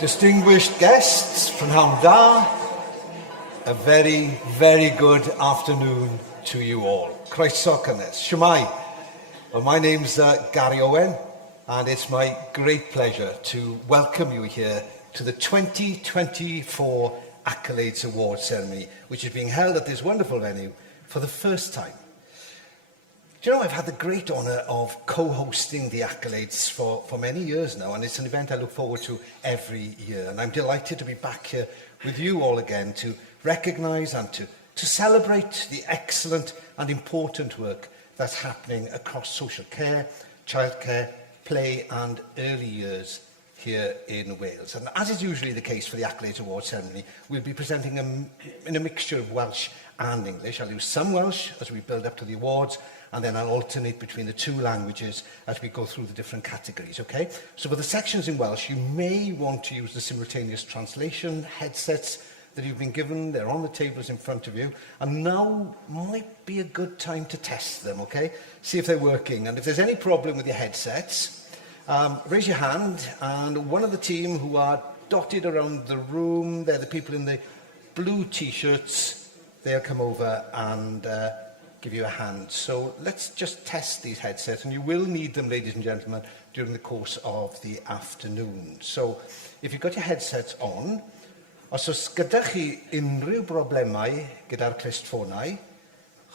Distinguished guests, Prynhawn da, a very, very good afternoon to you all. Croeso cynnes. Shwmai. Well, my name's Gary Owen, and it's my great pleasure to welcome you here to the 2024 Accolades Award ceremony, which is being held at this wonderful venue for the first time. Do you know, I've had the great honour of co-hosting the Accolades for many years now, and it's an event I look forward to every year. And I'm delighted to be back here with you all again to recognise and to celebrate the excellent and important work that's happening across social care, childcare, play and early years here in Wales. And as is usually the case for the Accolades Award ceremony, we'll be presenting in a mixture of Welsh and English. I'll use some Welsh as we build up to the awards, and then I'll alternate between the two languages as we go through the different categories, okay? So for the sections in Welsh, you may want to use the simultaneous translation headsets that you've been given. They're on the tables in front of you. And now might be a good time to test them, okay? See if they're working. And if there's any problem with your headsets, raise your hand, and one of the team who are dotted around the room, they're the people in the blue t-shirts, they'll come over and give you a hand. So let's just test these headsets, and you will need them, ladies and gentlemen, during the course of the afternoon. So if you've got your headsets on, os oes gyda chi unrhyw broblemau gyda'r clustffonau,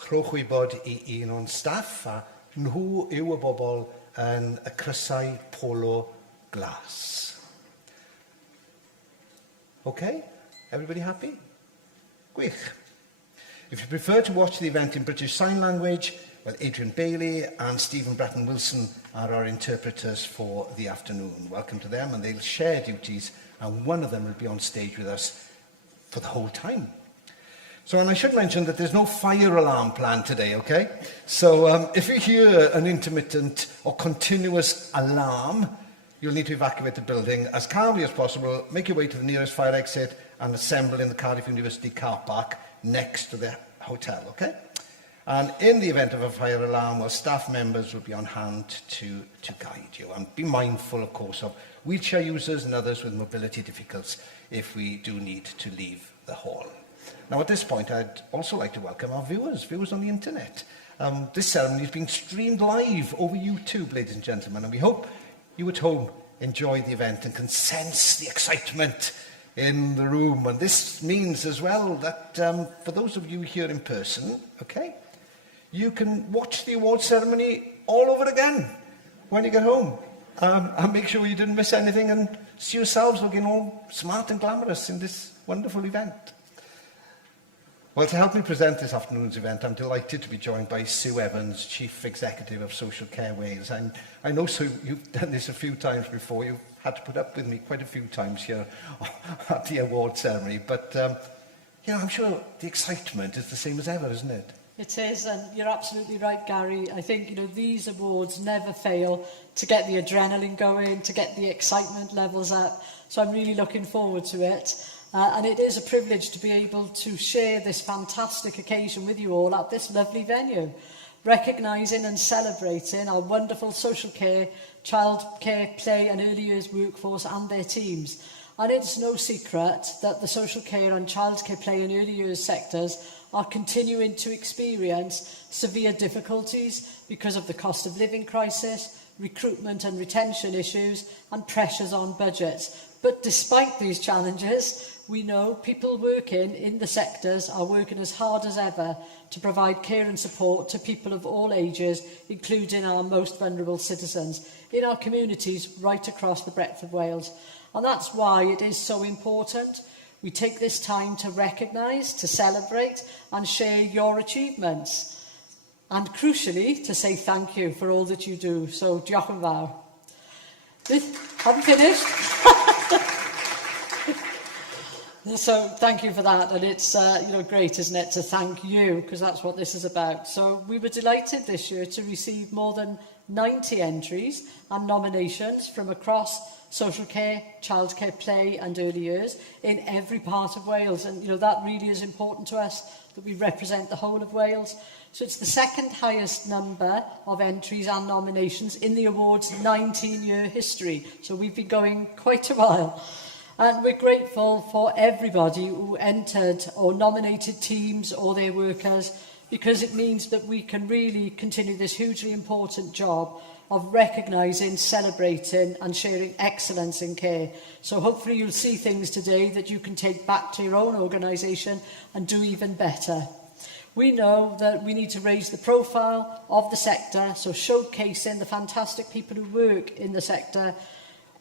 rhowch wybod I un o'n staff, a nhw yw y bobl yn y crysau polo glas. Okay? Everybody happy? Gwych. If you prefer to watch the event in British Sign Language, well, Adrian Bailey and Stephen Bratton-Wilson are our interpreters for the afternoon. Welcome to them, and they'll share duties, and one of them will be on stage with us for the whole time. So, and I should mention that there's no fire alarm planned today, okay? So if you hear an intermittent or continuous alarm, you'll need to evacuate the building as calmly as possible, make your way to the nearest fire exit, and assemble in the Cardiff University car park next to the hotel, okay? And in the event of a fire alarm, well, staff members will be on hand to guide you. And be mindful, of course, of wheelchair users and others with mobility difficulties if we do need to leave the hall. Now, at this point, I'd also like to welcome our viewers on the internet. This ceremony is being streamed live over YouTube, ladies and gentlemen, and we hope you at home enjoy the event and can sense the excitement in the room. And this means as well that for those of you here in person, okay, you can watch the award ceremony all over again when you get home. And make sure you didn't miss anything and see yourselves looking all smart and glamorous in this wonderful event. Well, to help me present this afternoon's event, I'm delighted to be joined by Sue Evans, Chief Executive of Social Care Wales. And I know, Sue, you've done this a few times before. You've had to put up with me quite a few times here at the award ceremony. But, you know, I'm sure the excitement is the same as ever, isn't it? It is, and you're absolutely right, Gary. I think, you know, these awards never fail to get the adrenaline going, to get the excitement levels up. So I'm really looking forward to it. And it is a privilege to be able to share this fantastic occasion with you all at this lovely venue, recognising and celebrating our wonderful social care, child care, play and early years workforce and their teams. And it's no secret that the social care and childcare, play and early years sectors are continuing to experience severe difficulties because of the cost of living crisis, recruitment and retention issues and pressures on budgets. But despite these challenges, we know people working in the sectors are working as hard as ever to provide care and support to people of all ages, including our most vulnerable citizens, in our communities right across the breadth of Wales. And that's why it is so important we take this time to recognise, to celebrate and share your achievements. And crucially, to say thank you for all that you do. So, diolch yn fawr. I'm finished. So thank you for that, and it's you know, great, isn't it, to thank you, because that's what this is about. So we were delighted this year to receive more than 90 entries and nominations from across social care, childcare, play and early years in every part of Wales, and you know, that really is important to us, that we represent the whole of Wales. So it's the second highest number of entries and nominations in the award's 19-year history. So we've been going quite a while. And we're grateful for everybody who entered or nominated teams or their workers, because it means that we can really continue this hugely important job of recognising, celebrating and sharing excellence in care. So hopefully you'll see things today that you can take back to your own organisation and do even better. We know that we need to raise the profile of the sector, so showcasing the fantastic people who work in the sector.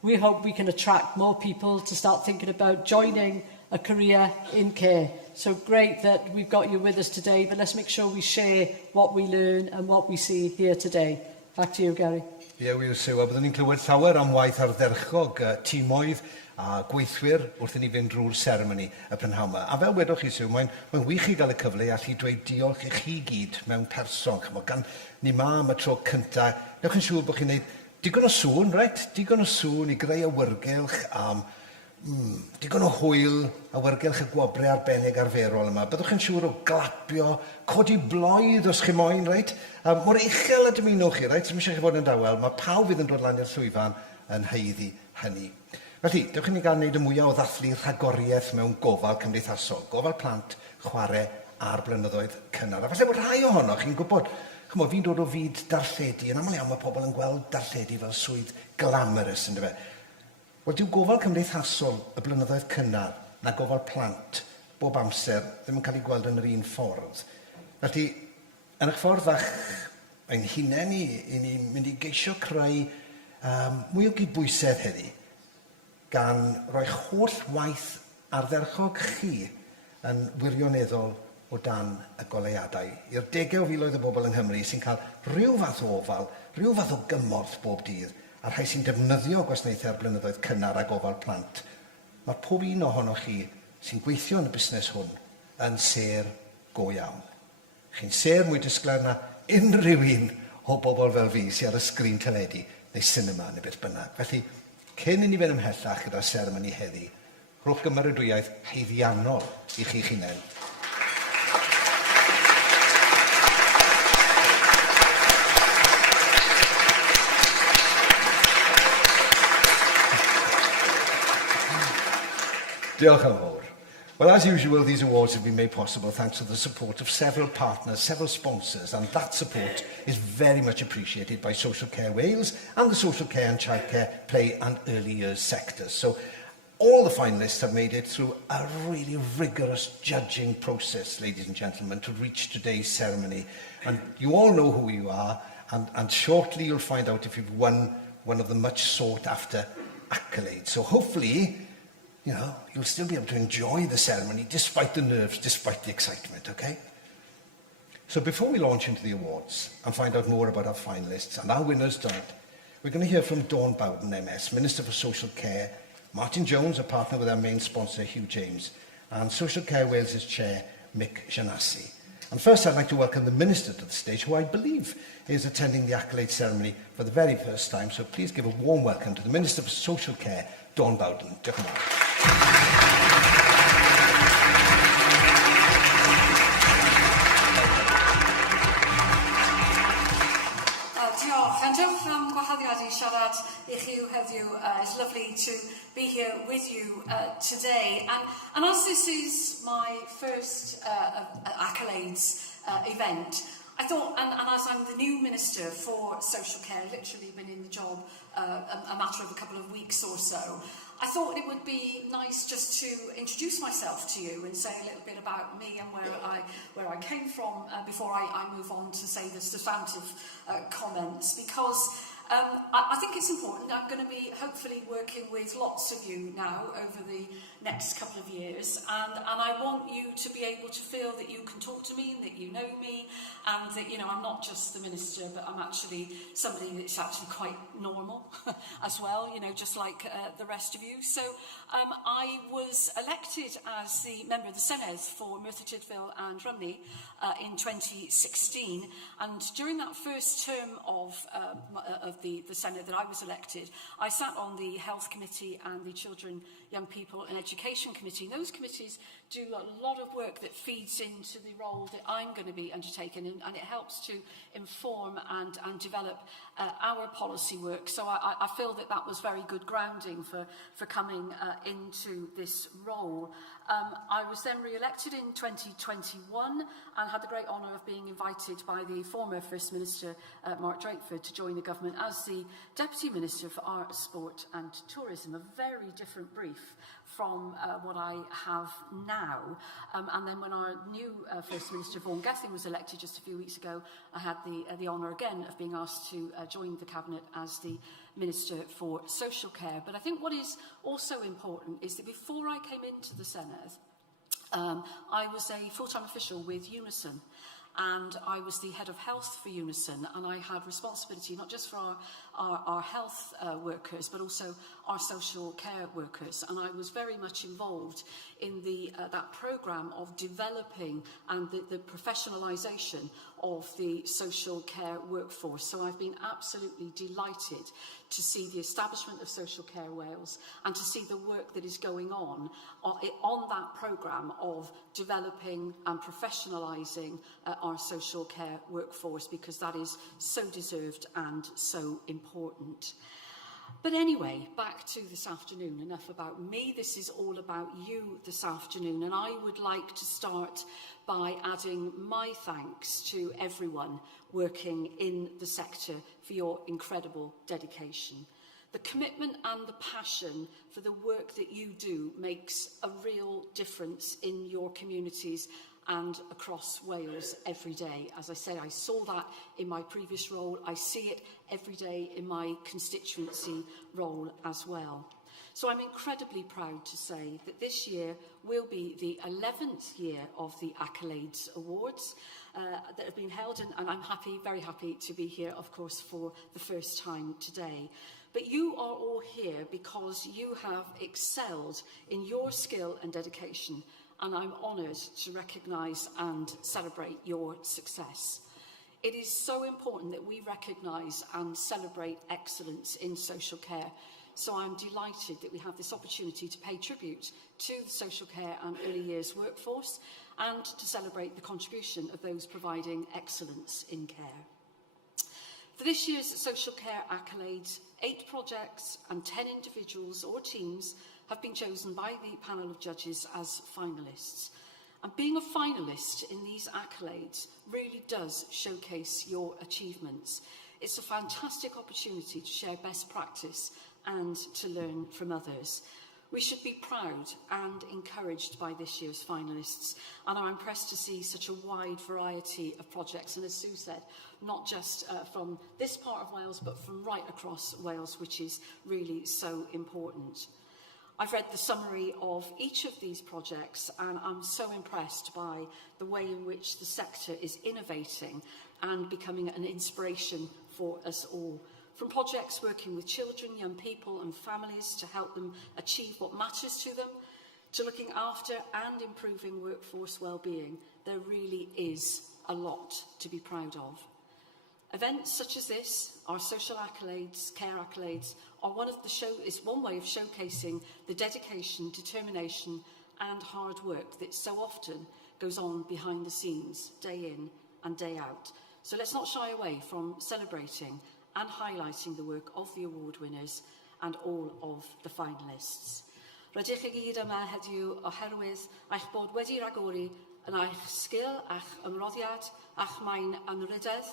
We hope we can attract more people to start thinking about joining a career in care. So great that we've got you with us today, but let's make sure we share what we learn and what we see here today. Back to you, Gary. Wir Sue, a byddwn ni'n clywed llawer am waith ardderchog tîmoedd a gweithwyr wrth i ni fynd drwy'r seremoni y prynhawn yma. A fel wedwch chi, Sue, mae'n wych i gael y cyfle i allu dweud diolch i chi gyd mewn person. Chymod, gan ni ma am y tro cyntaf, newch yn siŵr bod chi'n gwneud digon o sŵn, right? Digon o sŵn i greu awyrgylch am digon o hwyl, awyrgylch y gwobrau arbennig arferol yma. Byddwch yn siŵr o glapio, codi bloedd os chi moyn, right? Mor uchel ydym i'n chi, right? Ddim eisiau chi fod yn dawel. Mae pawb fydd yn dod lan i'r llwyfan yn heiddi hynny. Felly, dewch i ni gael wneud y mwyaf o ddathlu rhagoriaeth mewn gofal cymdeithasol. Gofal plant, chwarae a'r blynyddoedd cynnar. A falle bod rhai ohonoch chi'n gwybod, chymod, fi'n dod o fyd darlledu, yn aml iawn mae pobl yn gweld darlledu fel swydd glamorous, yn dyfe. Wel, dyw gofal cymdeithasol y blynyddoedd cynnar na gofal plant bob amser ddim yn cael ei gweld yn yr un ffordd. Felly, yn eich ffordd fach ein hunain ni, i ni mynd i geisio creu mwy o gydbwysedd heddi, gan roi holl waith ardderchog chi yn wirioneddol o dan y goleuadau. I'r degau o filoedd o bobl yng Nghymru sy'n cael rhyw fath o ofal, rhyw fath o gymorth bob dydd, a rhai sy'n defnyddio gwasanaethau'r blynyddoedd cynnar a gofal plant. Mae pob un ohonoch chi sy'n gweithio yn y busnes hwn yn ser go iawn. Chi'n ser mwy disglair na unrhyw un o bobl fel fi sy'n ar y sgrin teledu neu cinema neu beth bynnag. Felly, cyn i ni fynd ymhellach gyda'r seremoni heddi, rhowch gymeradwyaeth haeddiannol i chi'ch hunain. Diolch yn fawr. Well, as usual, these awards have been made possible thanks to the support of several partners, several sponsors, and that support is very much appreciated by Social Care Wales and the social care and childcare, play and early years sectors. So all the finalists have made it through a really rigorous judging process, ladies and gentlemen, to reach today's ceremony. And you all know who you are, and shortly you'll find out if you've won one of the much sought after accolades. So hopefully, you know, you'll still be able to enjoy the ceremony despite the nerves, despite the excitement, okay? So before we launch into the awards and find out more about our finalists and our winners tonight, we're going to hear from Dawn Bowden, MS, Minister for Social Care, Martin Jones, a partner with our main sponsor, Hugh James, and Social Care Wales' Chair, Mick Janassi. And first, I'd like to welcome the Minister to the stage, who I believe is attending the accolade ceremony for the very first time. So please give a warm welcome to the Minister for Social Care, Dawn Bowden. Diolch yn fawr. Diolch. And diolch am gwahoddiad I siarad I chi heddiw. It's lovely to be here with you today. And as this is my first Accolades event, I thought, and as I'm the new Minister for Social Care, literally been in the job a matter of a couple of weeks or so, I thought it would be nice just to introduce myself to you and say a little bit about me and where I came from before I move on to say the substantive comments, because I think it's important. I'm going to be hopefully working with lots of you now over the next couple of years, and I want you to be able to feel that you can talk to me and that you know me, and that, you know, I'm not just the minister, but I'm actually somebody that's actually quite normal as well, you know, just like the rest of you. So I was elected as the member of the Senedd for Merthyr Tydfil and Rhymney in 2016, and during that first term of the Senedd that I was elected, I sat on the Health Committee and the Children, Young People and Education Committee. Those committees do a lot of work that feeds into the role that I'm going to be undertaking, and it helps to inform and develop our policy work. So I feel that that was very good grounding for coming into this role. I was then re-elected in 2021 and had the great honour of being invited by the former First Minister, Mark Drakeford, to join the government as the Deputy Minister for Art, Sport and Tourism, a very different brief from what I have now. And then when our new First Minister, Vaughan Gething, was elected just a few weeks ago, I had the honour again of being asked to join the Cabinet as the Minister for Social Care. But I think what is also important is that before I came into the Senedd, I was a full-time official with Unison, and I was the head of health for Unison, and I had responsibility not just for our health workers, but also our social care workers. And I was very much involved in that programme of developing and the professionalisation of the social care workforce. So I've been absolutely delighted to see the establishment of Social Care Wales and to see the work that is going on that programme of developing and professionalising our social care workforce, because that is so deserved and so important. But anyway, back to this afternoon. Enough about me. This is all about you this afternoon. And I would like to start by adding my thanks to everyone working in the sector for your incredible dedication. The commitment and the passion for the work that you do makes a real difference in your communities and across Wales every day. As I say, I saw that in my previous role. I see it every day in my constituency role as well. So I'm incredibly proud to say that this year will be the 11th year of the Accolades Awards that have been held, and I'm very happy to be here, of course, for the first time today. But you are all here because you have excelled in your skill and dedication, and I'm honoured to recognise and celebrate your success. It is so important that we recognise and celebrate excellence in social care. So I'm delighted that we have this opportunity to pay tribute to the social care and early years workforce and to celebrate the contribution of those providing excellence in care. For this year's Social Care Accolades, 8 projects and 10 individuals or teams have been chosen by the panel of judges as finalists. And being a finalist in these accolades really does showcase your achievements. It's a fantastic opportunity to share best practice and to learn from others. We should be proud and encouraged by this year's finalists, and I'm impressed to see such a wide variety of projects, and as Sue said, not just from this part of Wales, but from right across Wales, which is really so important. I've read the summary of each of these projects, and I'm so impressed by the way in which the sector is innovating and becoming an inspiration for us all. From projects working with children, young people and families to help them achieve what matters to them, to looking after and improving workforce well-being, there really is a lot to be proud of. Events such as this, our social accolades, care accolades, are is one way of showcasing the dedication, determination and hard work that so often goes on behind the scenes, day in and day out. So let's not shy away from celebrating and highlighting the work of the award winners and all of the finalists. Rydych chi gyd yma heddiw oherwydd eich bod wedi ragori yn eich sgil a'ch ymroddiad a'ch mae'n anrydedd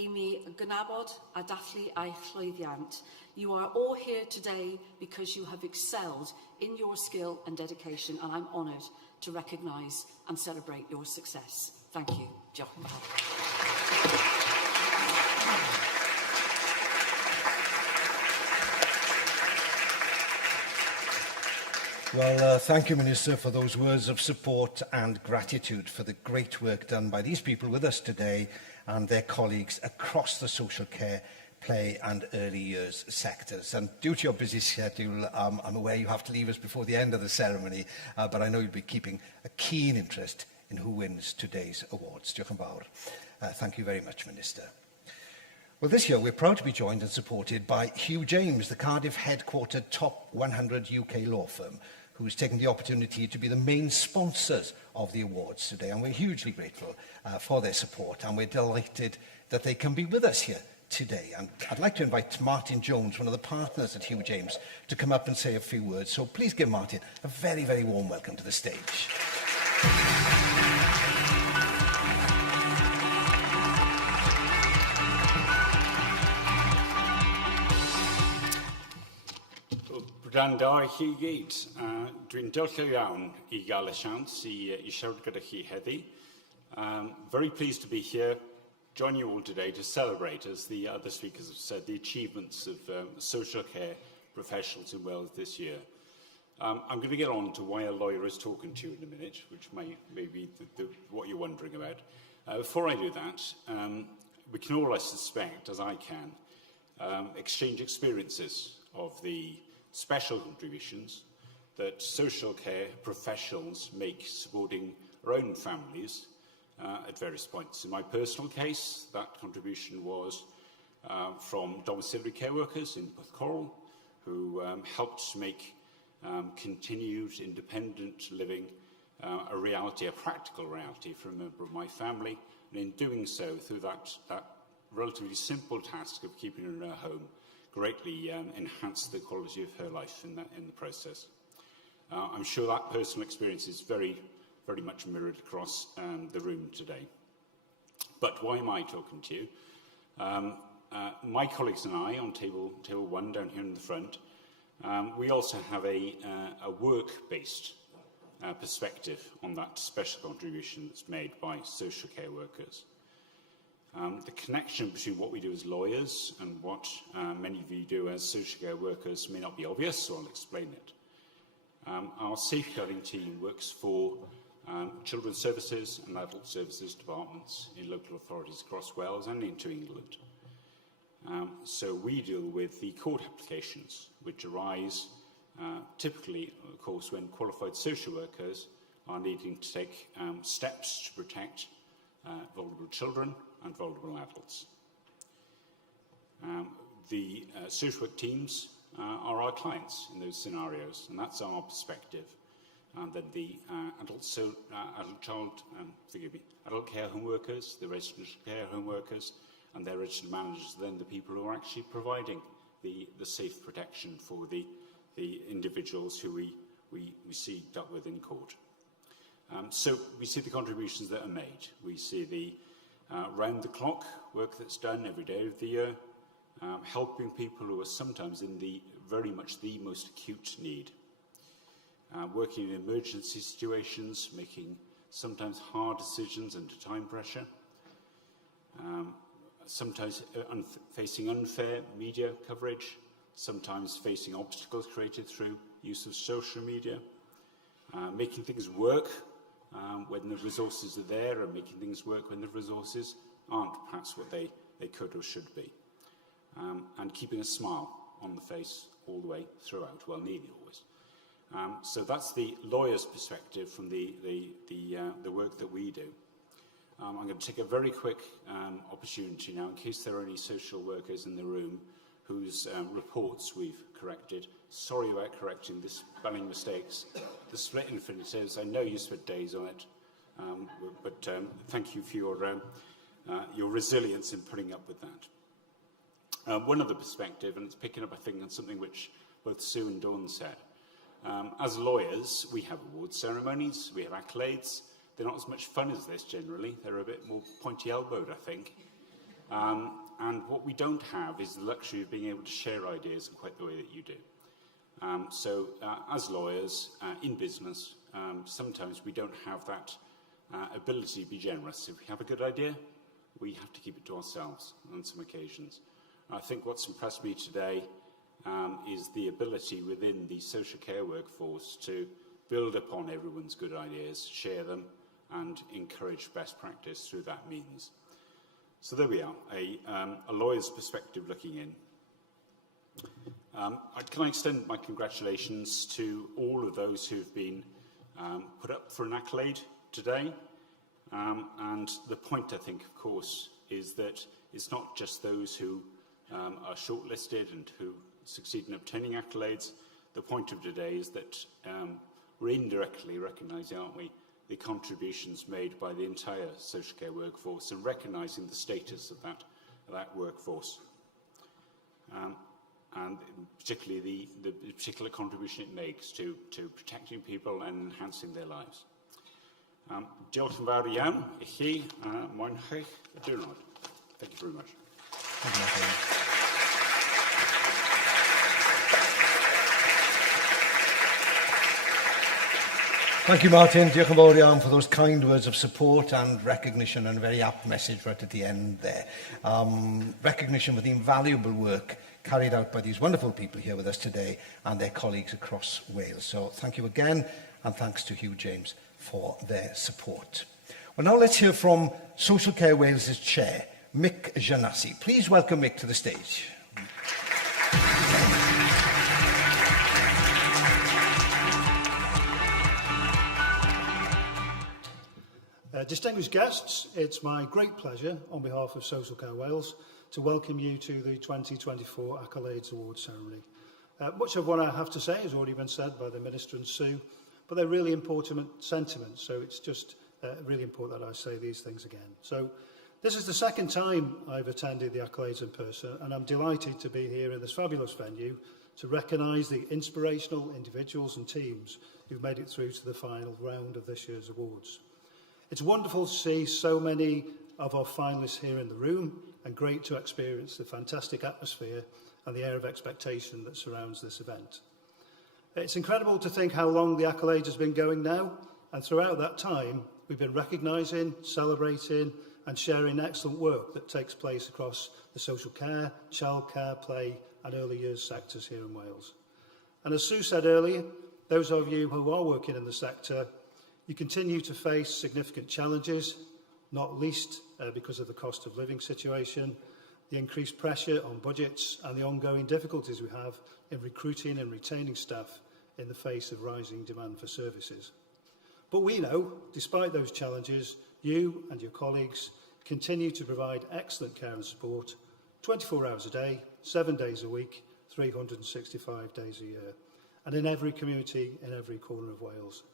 I mi gynabod a dathlu eich llwyddiant. You are all here today because you have excelled in your skill and dedication, and I'm honoured to recognise and celebrate your success. Thank you. Diolch yn fawr. Well, thank you, Minister, for those words of support and gratitude for the great work done by these people with us today and their colleagues across the social care, play and early years sectors. And due to your busy schedule, I'm aware you have to leave us before the end of the ceremony, but I know you'll be keeping a keen interest in who wins today's awards. Diolch yn fawr. Thank you very much, Minister. Well, this year we're proud to be joined and supported by Hugh James, the Cardiff-headquartered top 100 UK law firm, who's taken the opportunity to be the main sponsors of the awards today. And we're hugely grateful for their support, and we're delighted that they can be with us here today. And I'd like to invite Martin Jones, one of the partners at Hugh James, to come up and say a few words. So please give Martin a very, very warm welcome to the stage. Brydan da i chi gyd. Dwi'n diolchgar iawn I gael y siawns I siarad gyda chi heddi. Very pleased to be here, join you all today to celebrate, as the other speakers have said, the achievements of social care professionals in Wales this year. I'm going to get on to why a lawyer is talking to you in a minute, which may be what you're wondering about. Before I do that, we can all, I suspect, as I can, exchange experiences of the special contributions that social care professionals make supporting our own families at various points. In my personal case, that contribution was from domiciliary care workers in Porthcawl, who helped make continued independent living a reality, a practical reality for a member of my family, and in doing so, through that relatively simple task of keeping her in her home, greatly enhanced the quality of her life in the process. I'm sure that personal experience is very much mirrored across the room today. But why am I talking to you? My colleagues and I, on table 1 down here in the front, we also have a work-based perspective on that special contribution that's made by social care workers. The connection between what we do as lawyers and what many of you do as social care workers may not be obvious, so I'll explain it. Our safeguarding team works for children's services and adult services departments in local authorities across Wales and into England. So we deal with the court applications which arise typically, of course, when qualified social workers are needing to take steps to protect vulnerable children and vulnerable adults. The social work teams are our clients in those scenarios, and that's our perspective. And then the adult care home workers, the registered care home workers, and their registered managers, then the people who are actually providing the safe protection for the individuals who we see dealt with in court. So we see the contributions that are made. We see the round-the-clock work that's done every day of the year, helping people who are sometimes in very much the most acute need. Working in emergency situations, making sometimes hard decisions under time pressure, sometimes facing unfair media coverage, sometimes facing obstacles created through use of social media, making things work when the resources are there, and making things work when the resources aren't perhaps what they could or should be, and keeping a smile on the face all the way throughout, well, nearly always. So that's the lawyer's perspective from the work that we do. I'm going to take a very quick opportunity now, in case there are any social workers in the room whose reports we've corrected. Sorry about correcting the spelling mistakes, the split infinitives. I know you spent days on it, but thank you for your resilience in putting up with that. One other perspective, and it's picking up, I think, on something which both Sue and Dawn said. As lawyers, we have awards ceremonies, we have accolades. They're not as much fun as this generally. They're a bit more pointy-elbowed, I think. And what we don't have is the luxury of being able to share ideas in quite the way that you do. So as lawyers in business, sometimes we don't have that ability to be generous. If we have a good idea, we have to keep it to ourselves on some occasions. I think what's impressed me today is the ability within the social care workforce to build upon everyone's good ideas, share them, and encourage best practice through that means. So there we are, a lawyer's perspective looking in. Can I extend my congratulations to all of those who've been put up for an accolade today. And the point, I think, of course, is that it's not just those who are shortlisted and who succeed in obtaining accolades. The point of today is that we're indirectly recognising, aren't we, the contributions made by the entire social care workforce, and recognising the status of that that workforce. And particularly the particular contribution it makes to protecting people and enhancing their lives. Diolch yn fawr iawn I chi, mwynhau'ch y diwrnod. Thank you very much. Thank you, Martin. Diolch yn fawr iawn for those kind words of support and recognition, and a very apt message right at the end there. Recognition for the invaluable work carried out by these wonderful people here with us today and their colleagues across Wales. So thank you again, and thanks to Hugh James for their support. Well, now let's hear from Social Care Wales' chair, Mick Janassi. Please welcome Mick to the stage. Distinguished guests, it's my great pleasure on behalf of Social Care Wales to welcome you to the 2024 Accolades Awards ceremony. Much of what I have to say has already been said by the Minister and Sue, but they're really important sentiments, so it's just really important that I say these things again. So this is the second time I've attended the Accolades in person, and I'm delighted to be here in this fabulous venue to recognise the inspirational individuals and teams who've made it through to the final round of this year's awards. It's wonderful to see so many of our finalists here in the room, and great to experience the fantastic atmosphere and the air of expectation that surrounds this event. It's incredible to think how long the Accolades has been going now, and throughout that time we've been recognising, celebrating and sharing excellent work that takes place across the social care, childcare, play and early years sectors here in Wales. And as Sue said earlier, those of you who are working in the sector, you continue to face significant challenges, not least because of the cost of living situation, the increased pressure on budgets and the ongoing difficulties we have in recruiting and retaining staff in the face of rising demand for services. But we know, despite those challenges, you and your colleagues continue to provide excellent care and support 24 hours a day, 7 days a week, 365 days a year, and in every community, in every corner of Wales.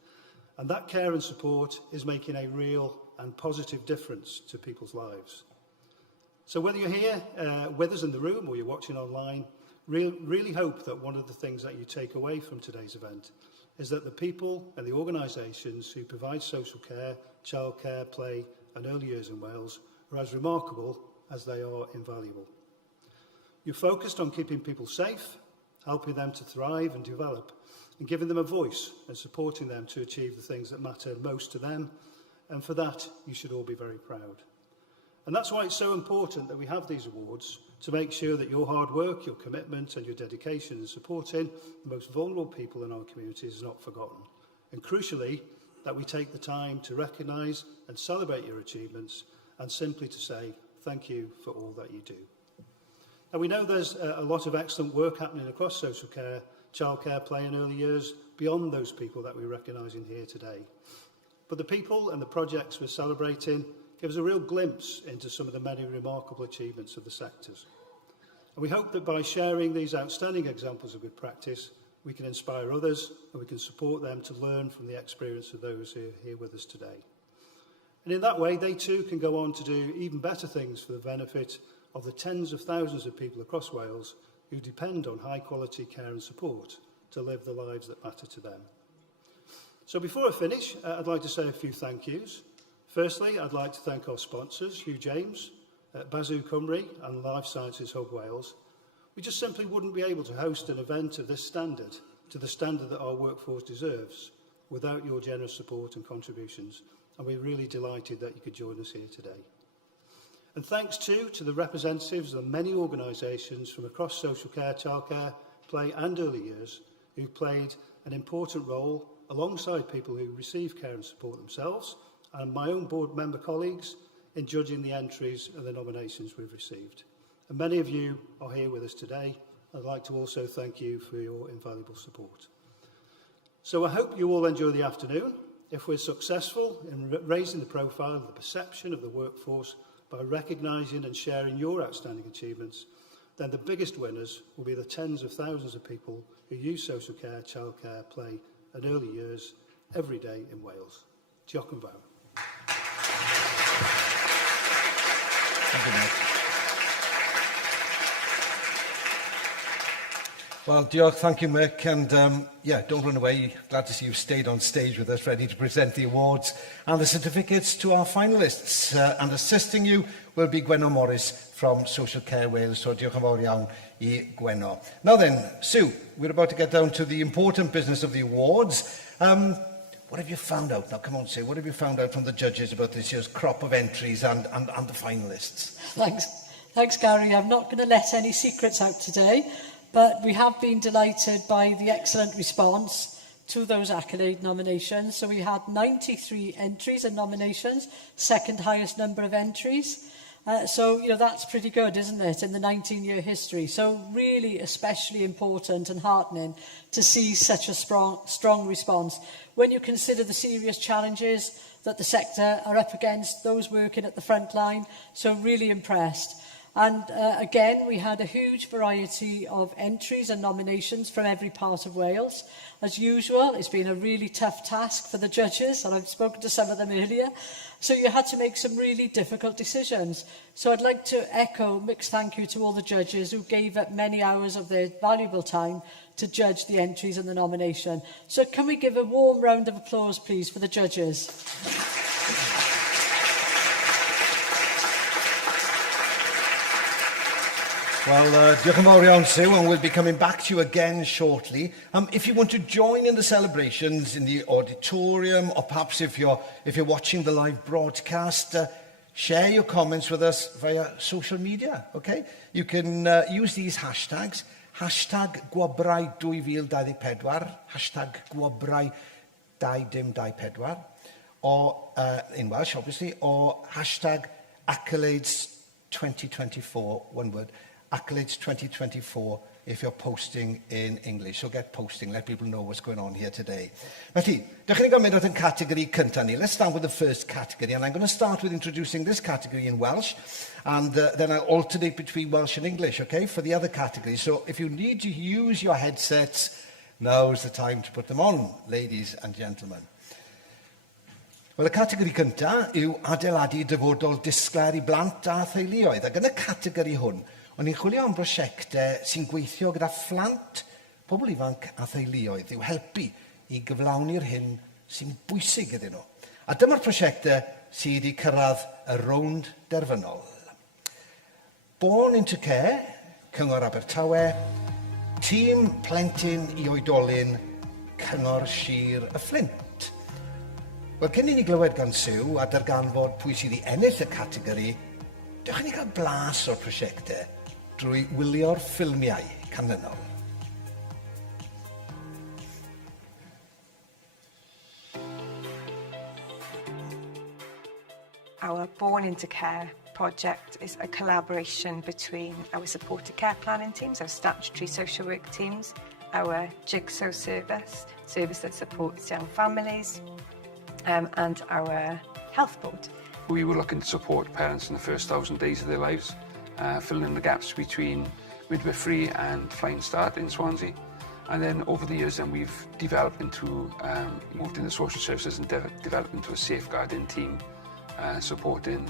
And that care and support is making a real and positive difference to people's lives. So whether you're here with us in the room or you're watching online, really hope that one of the things that you take away from today's event is that the people and the organisations who provide social care, childcare, play and early years in Wales are as remarkable as they are invaluable. You're focused on keeping people safe, helping them to thrive and develop, and giving them a voice and supporting them to achieve the things that matter most to them. And for that, you should all be very proud. And that's why it's so important that we have these awards, to make sure that your hard work, your commitment and your dedication in supporting the most vulnerable people in our communities is not forgotten. And crucially, that we take the time to recognise and celebrate your achievements and simply to say thank you for all that you do. Now we know there's a lot of excellent work happening across social care, childcare, play and early years beyond those people that we're recognising here today. But the people and the projects we're celebrating give us a real glimpse into some of the many remarkable achievements of the sectors. And we hope that by sharing these outstanding examples of good practice, we can inspire others and we can support them to learn from the experience of those who are here with us today. And in that way, they too can go on to do even better things for the benefit of the tens of thousands of people across Wales who depend on high quality care and support to live the lives that matter to them. So before I finish, I'd like to say a few thank yous. Firstly, I'd like to thank our sponsors, Hugh James, Bazoo Cymru and Life Sciences Hub Wales. We just simply wouldn't be able to host an event of this standard, to the standard that our workforce deserves, without your generous support and contributions. And we're really delighted that you could join us here today. And thanks too to the representatives of many organisations from across social care, childcare, play and early years who've played an important role alongside people who receive care and support themselves, and my own board member colleagues in judging the entries and the nominations we've received. And many of you are here with us today. I'd like to also thank you for your invaluable support. So I hope you all enjoy the afternoon. If we're successful in raising the profile of the perception of the workforce by recognising and sharing your outstanding achievements, then the biggest winners will be the tens of thousands of people who use social care, childcare, play and early years every day in Wales. Diolch yn fawr. Thank you, Mike. Well, diolch, thank you, Mick, and yeah, don't run away. Glad to see you've stayed on stage with us, ready to present the awards and the certificates to our finalists. And assisting you will be Gwenno Morris from Social Care Wales, so diolch yn fawr iawn I Gwenno. Now then, Sue, we're about to get down to the important business of the awards. What have you found out? Now, come on, Sue, what have you found out from the judges about this year's crop of entries and the finalists? Thanks, Gary. I'm not going to let any secrets out today, but we have been delighted by the excellent response to those accolade nominations. So we had 93 entries and nominations, second highest number of entries. So, you know, that's pretty good, isn't it, in the 19-year history. So really especially important and heartening to see such a strong response when you consider the serious challenges that the sector are up against, those working at the front line. So really impressed. And again, we had a huge variety of entries and nominations from every part of Wales. As usual, it's been a really tough task for the judges, and I've spoken to some of them earlier. So you had to make some really difficult decisions. So I'd like to echo Mick's thank you to all the judges who gave up many hours of their valuable time to judge the entries and the nomination. So can we give a warm round of applause, please, for the judges? Well, diolch yn fawr iawn, Sue, and we'll be coming back to you again shortly. If you want to join in the celebrations in the auditorium, or perhaps if you're watching the live broadcast, share your comments with us via social media, okay? You can use these hashtags, hashtag Gwobrau 2024, hashtag Gwobrau 2024, or in Welsh, obviously, or hashtag Accolades 2024, one word. Accolades 2024 if you're posting in English. So get posting, let people know what's going on here today. Felly, dechrau gymryd o'r category cyntaf ni. Let's start with the first category, and I'm going to start with introducing this category in Welsh, and then I'll alternate between Welsh and English, okay, for the other categories. So if you need to use your headsets, now's the time to put them on, ladies and gentlemen. Wel, y categori cyntaf yw adeiladu dyfodol disglair I blant a theuluoedd. Ac yn y categori hwn, o'n i'n chwilio am brosiectau sy'n gweithio gyda phlant, pobl ifanc a theuluoedd, i'w helpu I gyflawni'r hyn sy'n bwysig iddyn nhw. A dyma'r prosiectau sydd wedi cyrraedd y rownd derfynol. Born into Care, Cyngor Abertawe, Tîm Plentyn I Oedolyn, Cyngor Sir y Fflint. Wel, cyn I ni glywed gan Sue a darganfod pwy sydd I ennill y categori, dewch I ni gael blas o'r prosiectau drwy wylio'r ffilmiau canlynol. Our Born into Care project is a collaboration between our supported care planning teams, our statutory social work teams, our Jigsaw service that supports young families, and our health board. We were looking to support parents in the first 1,000 days of their lives, filling in the gaps between midwifery and Flying Start in Swansea. And then over the years, then we've developed into, moved into social services and developed into a safeguarding team, supporting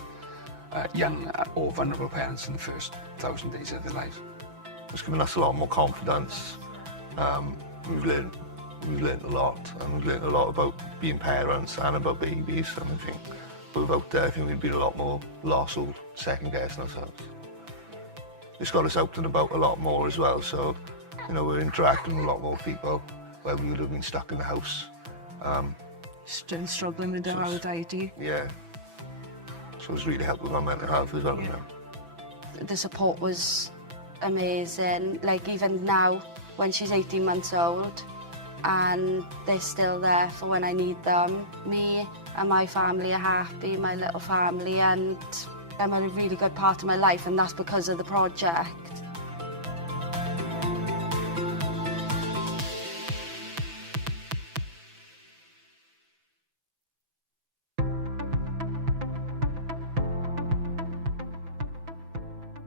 young or vulnerable parents in the first 1,000 days of their lives. It's given us a lot more confidence. We've learned a lot, and we've learned a lot about being parents and about babies, and I think without that, I think we'd be a lot more lost or second-guessing ourselves. It's got us out and about a lot more as well, so, you know, we're interacting with a lot more people where we would have been stuck in the house. Still struggling with our old ID. Yeah. So it's really helped with my mental health as well. Yeah. Now. The support was amazing, like even now when she's 18 months old, and they're still there for when I need them. Me and my family are happy, my little family, and I'm a really good part of my life, and that's because of the project.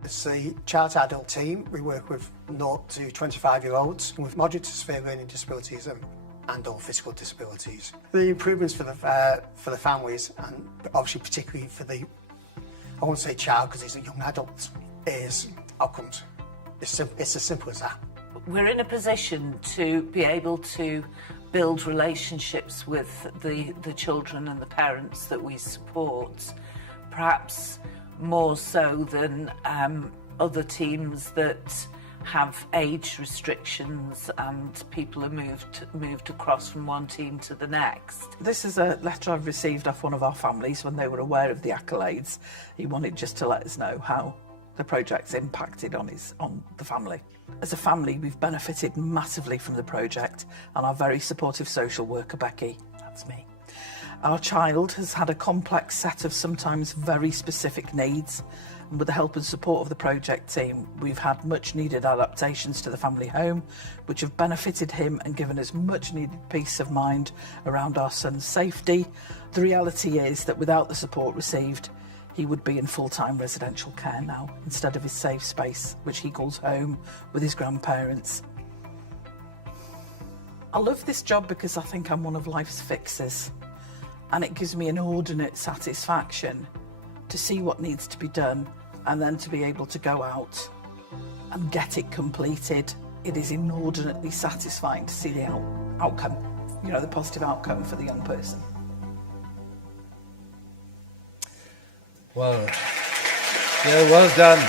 It's a child to adult team. We work with 0 to 25-year-olds with moderate to severe learning disabilities and or physical disabilities. The improvements for the families, and obviously particularly for the, I won't say child because he's a young adult, is outcomes. It's as simple as that. we're in a position to be able to build relationships with the children and the parents that we support, perhaps more so than other teams that have age restrictions and people are moved across from one team to the next. This is a letter I've received off one of our families when they were aware of the accolades. He wanted just to let us know how the project's impacted on the family. As a family, we've benefited massively from the project, and our very supportive social worker, Becky, that's me. Our child has had a complex set of sometimes very specific needs, and with the help and support of the project team, we've had much needed adaptations to the family home, which have benefited him and given us much needed peace of mind around our son's safety. The reality is that without the support received, he would be in full-time residential care now, instead of his safe space, which he calls home, with his grandparents. I love this job because I think I'm one of life's fixers, and it gives me an inordinate satisfaction to see what needs to be done and then to be able to go out and get it completed. It is inordinately satisfying to see the outcome, you know, the positive outcome for the young person. Well, yeah, well done.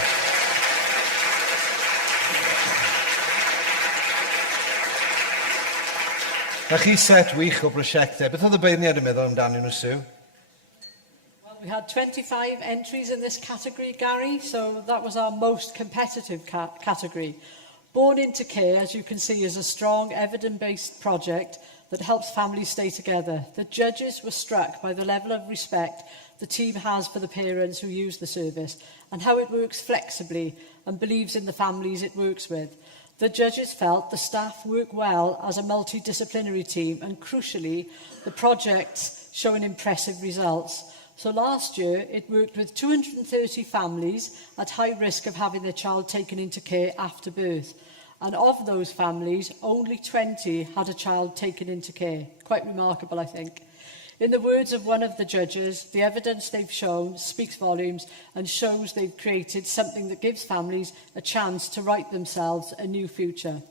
Na chi set wych o brosiectau. Beth oedd y beirniad yn meddwl amdanyn nhw, Sue? Well, we had 25 entries in this category, Gary, so that was our most competitive category. Born into Care, as you can see, is a strong, evidence-based project that helps families stay together. The judges were struck by the level of respect the team has for the parents who use the service and how it works flexibly and believes in the families it works with. The judges felt the staff work well as a multidisciplinary team, and crucially, the project's showing impressive results. So last year, it worked with 230 families at high risk of having their child taken into care after birth. And of those families, only 20 had a child taken into care. Quite remarkable, I think. In the words of one of the judges, the evidence they've shown speaks volumes and shows they've created something that gives families a chance to write themselves a new future.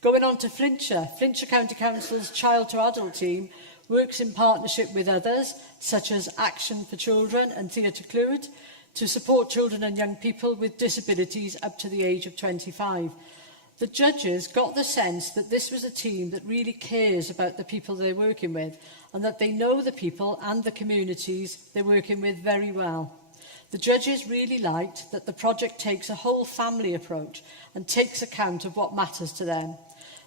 Going on to Flintshire, Flintshire County Council's Child to Adult team works in partnership with others, such as Action for Children and Theatre Clwyd, to support children and young people with disabilities up to the age of 25. The judges got the sense that this was a team that really cares about the people they're working with and that they know the people and the communities they're working with very well. The judges really liked that the project takes a whole family approach and takes account of what matters to them.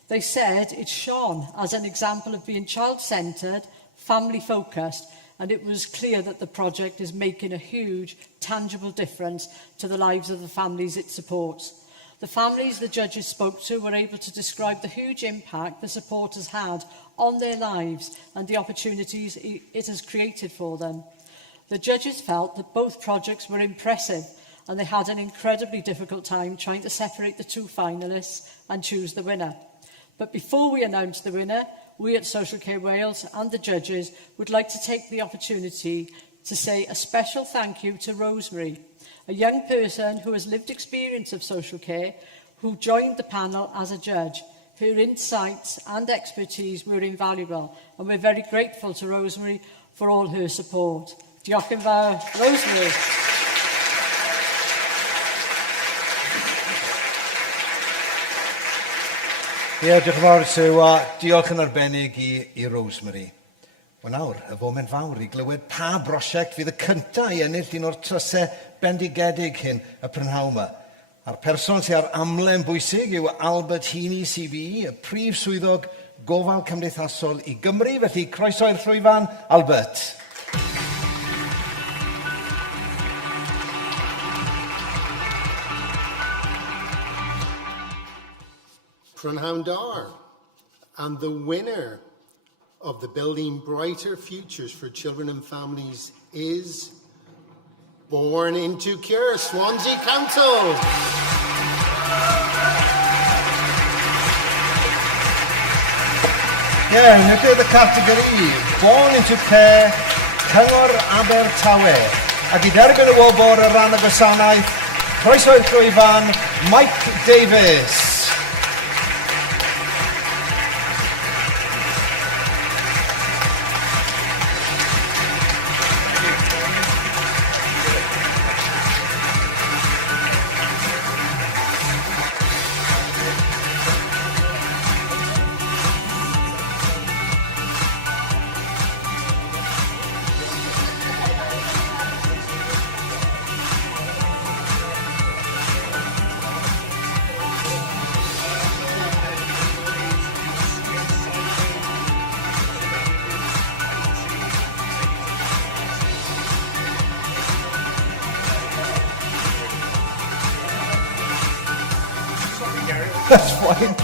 They said it shone as an example of being child-centred, family-focused, and it was clear that the project is making a huge, tangible difference to the lives of the families it supports. The families the judges spoke to were able to describe the huge impact the support has had on their lives and the opportunities it has created for them. The judges felt that both projects were impressive and they had an incredibly difficult time trying to separate the two finalists and choose the winner. But before we announce the winner, we at Social Care Wales and the judges would like to take the opportunity to say a special thank you to Rosemary, a young person who has lived experience of social care, who joined the panel as a judge. Her insights and expertise were invaluable, and we're very grateful to Rosemary for all her support. Diolch yn fawr, Rosemary. Ie, diolch yn fawr, Sue. Diolch yn arbennig i Rosemary. Wel nawr, y foment fawr i glywed pa brosiect fydd y cyntaf i ennill un o'r trysau bendigedig hyn y prynhawn yma. A'r person sy'n ar amlen bwysig yw Albert Heaney CBE, y prif swyddog gofal cymdeithasol i Gymru. Felly, croeso i'r llwyfan, Albert. Prynhawn Dar, and the winner of the Building Brighter Futures for Children and Families is Born into Cure, Swansea Council. Ie, nid y categori Born into Care, Cyngor Abertawe. Ac i derbyn y wobr y ran y gwasanaeth, croeso i'r llwyfan, Mike Davies. fine.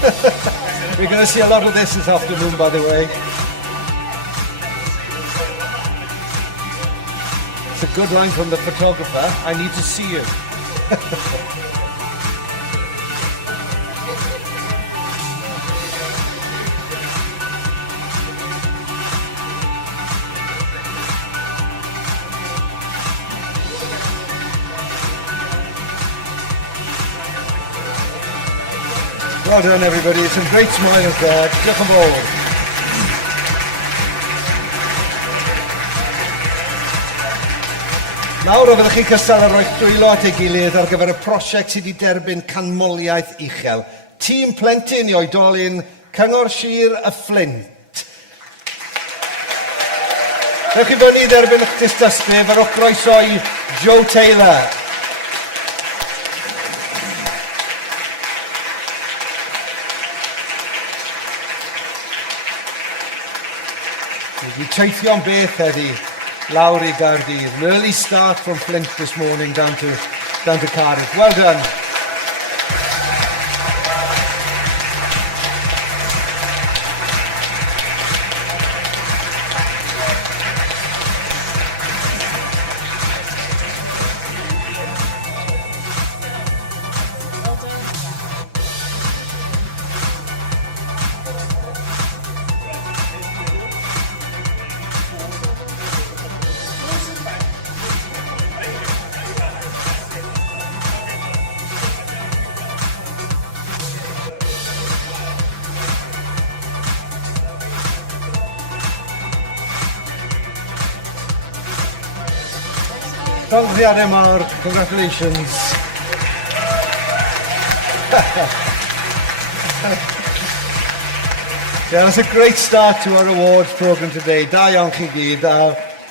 We're going to see a lot of this afternoon, by the way. It's a good line from the photographer. I need to see you. Well done, everybody. Some great smiles there. Diolch yn fawr. Nawr, o fyddwch chi cystal ar roi dwylo at ei gilydd ar gyfer y prosiect sydd wedi derbyn canmoliaeth uchel. Tîm plentyn i oedolyn Cyngor Sir y Fflint. Rhaid chi fyny derbyn eich dystysgrif ar o'ch groeso i Joe Taylor. We teithio am beth heddi, lawr i Gaerdydd. An early start from Flint this morning down to Cardiff. Well done. Congratulations, Mark. Congratulations. Yeah, that's a great start to our awards programme today. Da iawn chi gyd.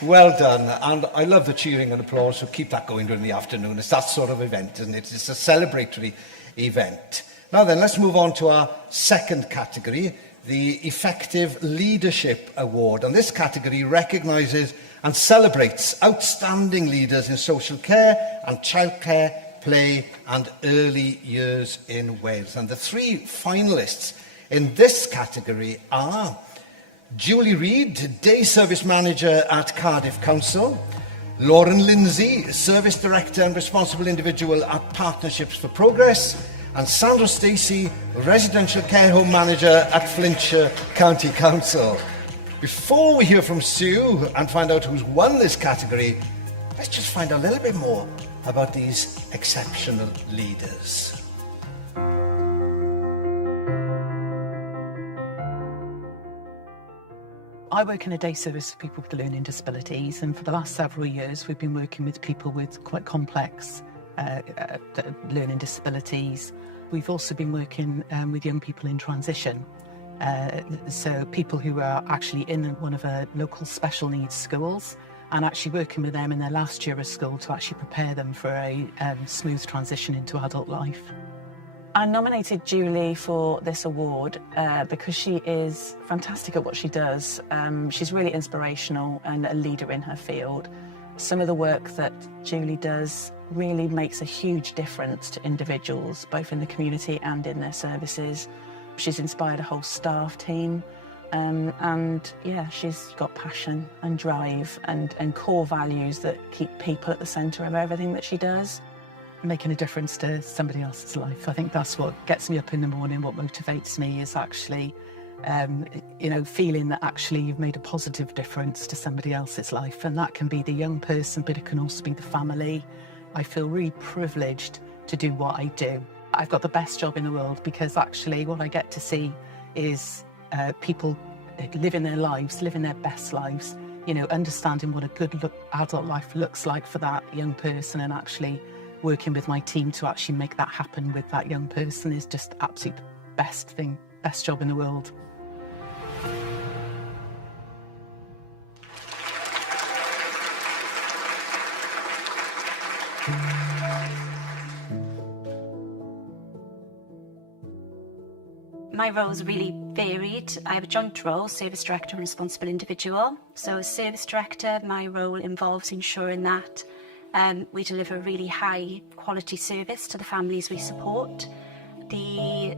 Well done. And I love the cheering and applause, so keep that going during the afternoon. It's that sort of event, isn't it? It's a celebratory event. Now then, let's move on to our second category, the Effective Leadership Award. And this category recognises and celebrates outstanding leaders in social care and childcare, play and early years in Wales. And the three finalists in this category are Julie Reid, Day Service Manager at Cardiff Council, Lauren Lindsay, Service Director and Responsible Individual at Partnerships for Progress, and Sandra Stacey, Residential Care Home Manager at Flintshire County Council. Before we hear from Sue and find out who's won this category, let's just find out a little bit more about these exceptional leaders. I work in a day service for people with learning disabilities, and for the last several years we've been working with people with quite complex learning disabilities. We've also been working with young people in transition, so people who are actually in one of our local special needs schools, and actually working with them in their last year of school to actually prepare them for a smooth transition into adult life. I nominated Julie for this award because she is fantastic at what she does. She's really inspirational and a leader in her field. Some of the work that Julie does really makes a huge difference to individuals, both in the community and in their services. She's inspired a whole staff team, and yeah, she's got passion and drive and core values that keep people at the centre of everything that she does. Making a difference to somebody else's life. I think that's what gets me up in the morning. What motivates me is actually, feeling that actually you've made a positive difference to somebody else's life. And that can be the young person, but it can also be the family. I feel really privileged to do what I do. I've got the best job in the world because actually what I get to see is people living their lives, living their best lives, understanding what a good adult life looks like for that young person, and actually working with my team to actually make that happen with that young person is just absolute best thing, best job in the world. My roles are really varied. I have a joint role, Service Director and Responsible Individual. So as Service Director, my role involves ensuring that we deliver a really high quality service to the families we support. The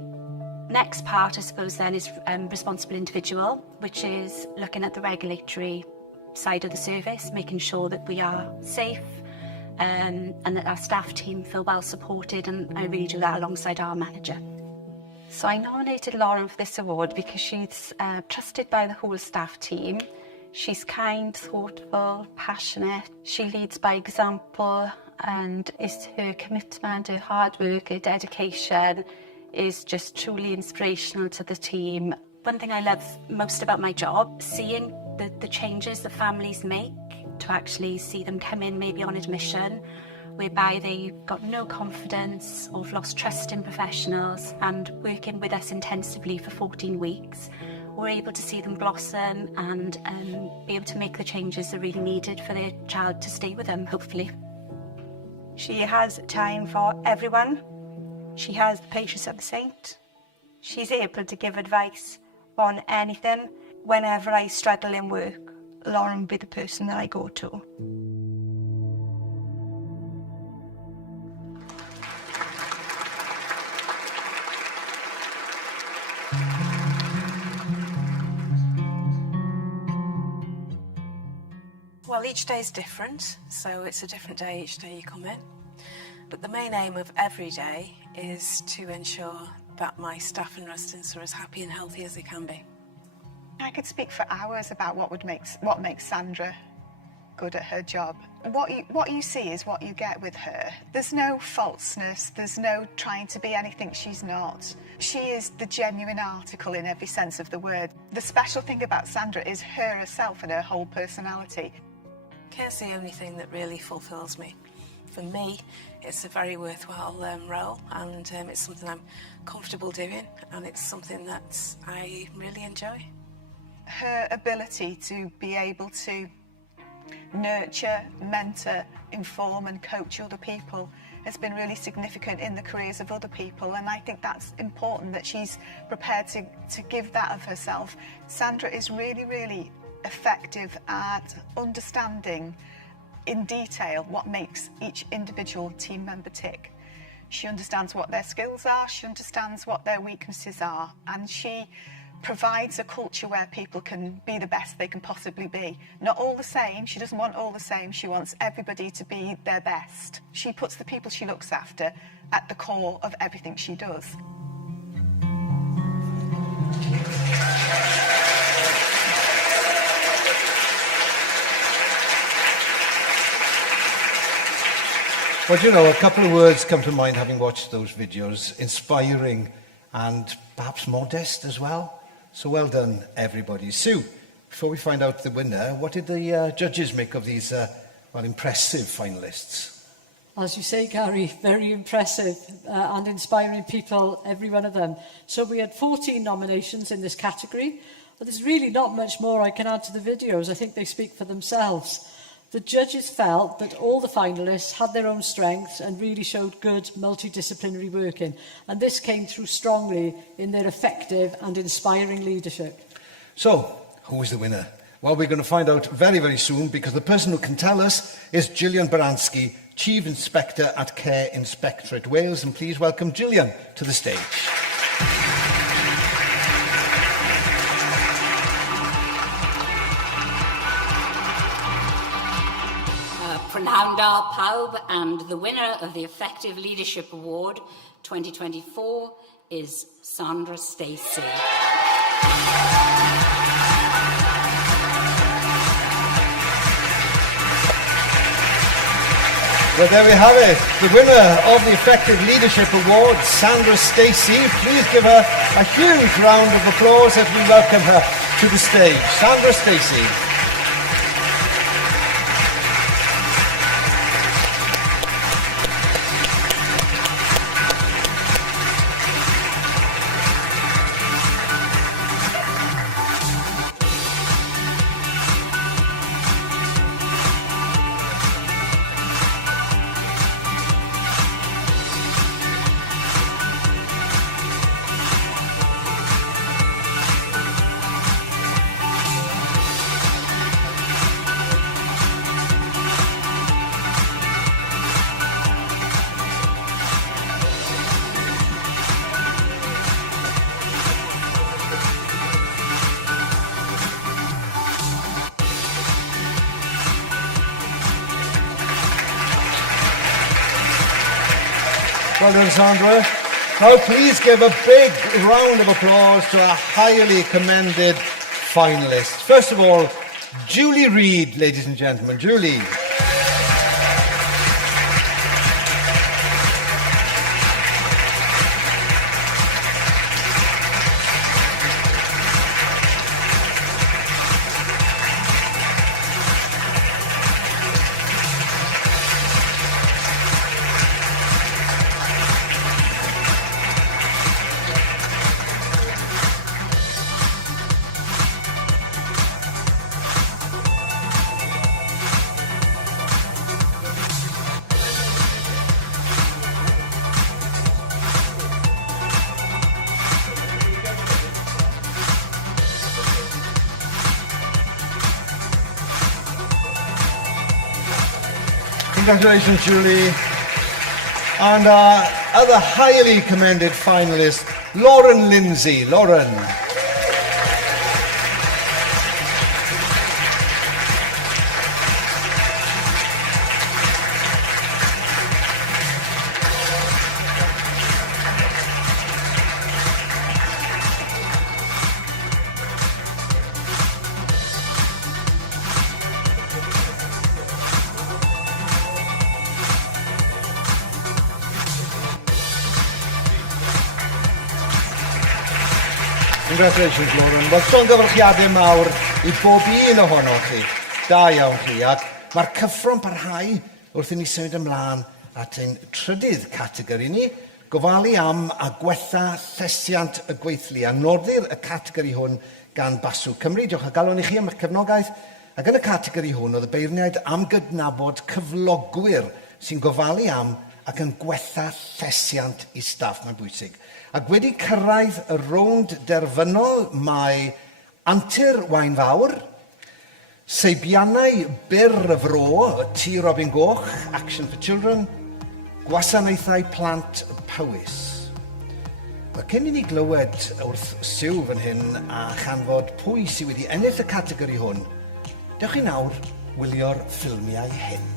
Next part, I suppose, then is responsible individual, which is looking at the regulatory side of the service, making sure that we are safe and that our staff team feel well supported, and I really do that alongside our manager. So I nominated Lauren for this award because she's trusted by the whole staff team. She's kind, thoughtful, passionate. She leads by example, and her commitment, her hard work, her dedication is just truly inspirational to the team. One thing I love most about my job, seeing the changes the families make, to actually see them come in maybe on admission, whereby they've got no confidence or have lost trust in professionals, and working with us intensively for 14 weeks, we're able to see them blossom and be able to make the changes that are really needed for their child to stay with them, hopefully. She has time for everyone. She has the patience of a saint. She's able to give advice on anything. Whenever I struggle in work, Lauren will be the person that I go to. Well, each day is different, so it's a different day each day you come in. But the main aim of every day is to ensure that my staff and residents are as happy and healthy as they can be. I could speak for hours about what makes Sandra good at her job. What you see is what you get with her. There's no falseness, there's no trying to be anything she's not. She is the genuine article in every sense of the word. The special thing about Sandra is her herself and her whole personality. Care's the only thing that really fulfills me. For me, it's a very worthwhile role, and it's something I'm comfortable doing, and it's something that I really enjoy. Her ability to be able to nurture, mentor, inform and coach other people has been really significant in the careers of other people, and I think that's important that she's prepared to give that of herself. Sandra is really, really effective at understanding in detail what makes each individual team member tick. She understands what their skills are, she understands what their weaknesses are, and she provides a culture where people can be the best they can possibly be. Not all the same, she doesn't want all the same, she wants everybody to be their best. She puts the people she looks after at the core of everything she does. Well, you know, a couple of words come to mind having watched those videos. Inspiring and perhaps modest as well. So well done, everybody. Sue, before we find out the winner, what did the judges make of these, impressive finalists? As you say, Gary, very impressive and inspiring people, every one of them. So we had 14 nominations in this category, but there's really not much more I can add to the videos. I think they speak for themselves. The judges felt that all the finalists had their own strengths and really showed good multidisciplinary working. And this came through strongly in their effective and inspiring leadership. So, who is the winner? Well, we're going to find out very, very soon, because the person who can tell us is Gillian Baranski, Chief Inspector at Care Inspectorate Wales. And please welcome Gillian to the stage. Prynhawn da pawb, and the winner of the Effective Leadership Award 2024 is Sandra Stacey. Well, there we have it. The winner of the Effective Leadership Award, Sandra Stacey. Please give her a huge round of applause as we welcome her to the stage. Sandra Stacey. Well done, Sandra. Now, please give a big round of applause to our highly commended finalists. First of all, Julie Reid, ladies and gentlemen. Julie. Congratulations, Julie. And our other highly commended finalist, Lauren Lindsay. Lauren. Congratulations, Lauren. Wel, llongyfarchiadau mawr I bob un ohonoch chi. Da iawn chi. Ac mae'r cyffro'n parhau wrth I ni symud ymlaen at ein trydydd categori ni, gofalu am a gwella thesiant y gweithlu. A noddir y categori hwn gan Basw Cymru. Diolch o galon I chi am y cefnogaeth. Ac yn y categori hwn oedd y beirniaid am gydnabod cyflogwyr sy'n gofalu am ac yn gwella thesiant I staff. Mae'n bwysig. Ac wedi cyrraedd y rownd derfynol mae Antur Wain Fawr, Seibiannau Byr y Fro, Tŷ Robin Goch, Action for Children, Gwasanaethau Plant Powys. Wel, cyn I ni glywed wrth Siw fan hyn a chanfod pwy sydd wedi ennill y categori hwn, dewch I nawr wylio'r ffilmiau hyn.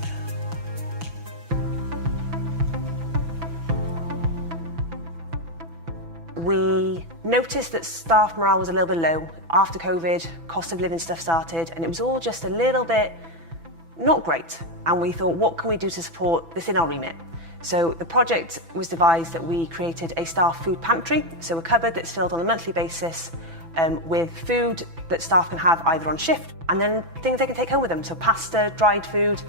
We noticed that staff morale was a little bit low after COVID, cost of living stuff started, and it was all just a little bit not great. And we thought, what can we do to support this in our remit? So the project was devised that we created a staff food pantry, so a cupboard that's filled on a monthly basis with food that staff can have either on shift and then things they can take home with them, so pasta, dried food,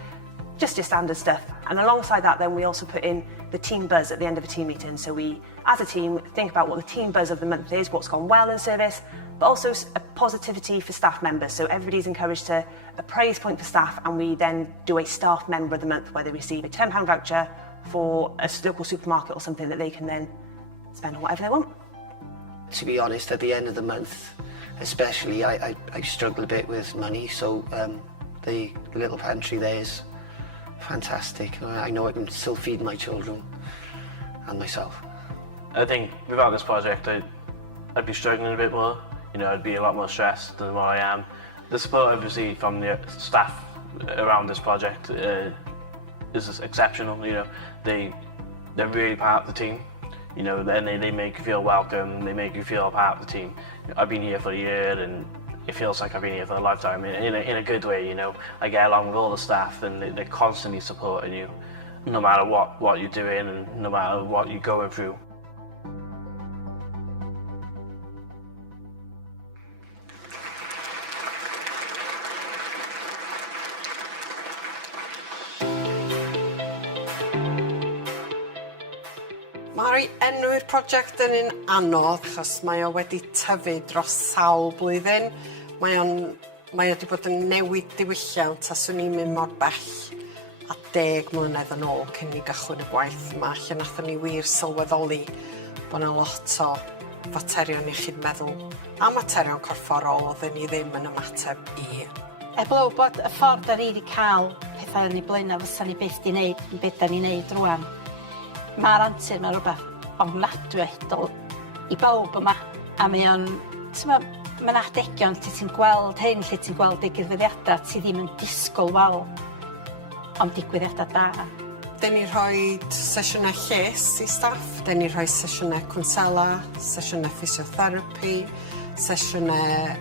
just your standard stuff. And alongside that then we also put in the team buzz at the end of a team meeting. So we, as a team, think about what the team buzz of the month is, what's gone well in service, but also a positivity for staff members. So everybody's encouraged to a praise point for staff, and we then do a staff member of the month where they receive a £10 voucher for a local supermarket or something that they can then spend on whatever they want. To be honest, at the end of the month, especially, I struggle a bit with money, so the little pantry there is fantastic. I know I can still feed my children and myself. I think without this project, I'd be struggling a bit more. You know, I'd be a lot more stressed than what I am. The support I've received from the staff around this project is exceptional. You know, they're really part of the team. You know, then they make you feel welcome. They make you feel part of the team. I've been here for a year, and it feels like I've been here for a lifetime in a good way. You know, I get along with all the staff, and they're constantly supporting you, no matter what you're doing and no matter what you're going through. Mae'r enw'r prosiect yn un anodd achos mae o wedi tyfu dros sawl blwyddyn. Mae o wedi bod yn newid diwylliant a swn i'n mynd mor bell a 10 mlynedd yn ôl cyn I gychwyn y gwaith yma, lle nathon ni wir sylweddoli bod yna lot o faterion iechyd meddwl a materion corfforol oedden ni ddim yn ymateb I. Eblaw bod y ffordd da ni wedi cael pethau yn ei blaenau fysa ni byth di wneud yn beth da ni'n neud rwan. Mae'r antur mae'n rhywbeth ofnadwy I bawb yma. A mae'n adegion lle ti'n gweld hyn, lle ti'n gweld digwyddiadau ti ddim yn disgwyl wal, ond digwyddiadau da. Da ni rhoi sesiynau lles I staff. Da ni rhoi sesiynau cwnsela, sesiynau physiotherapy, sesiynau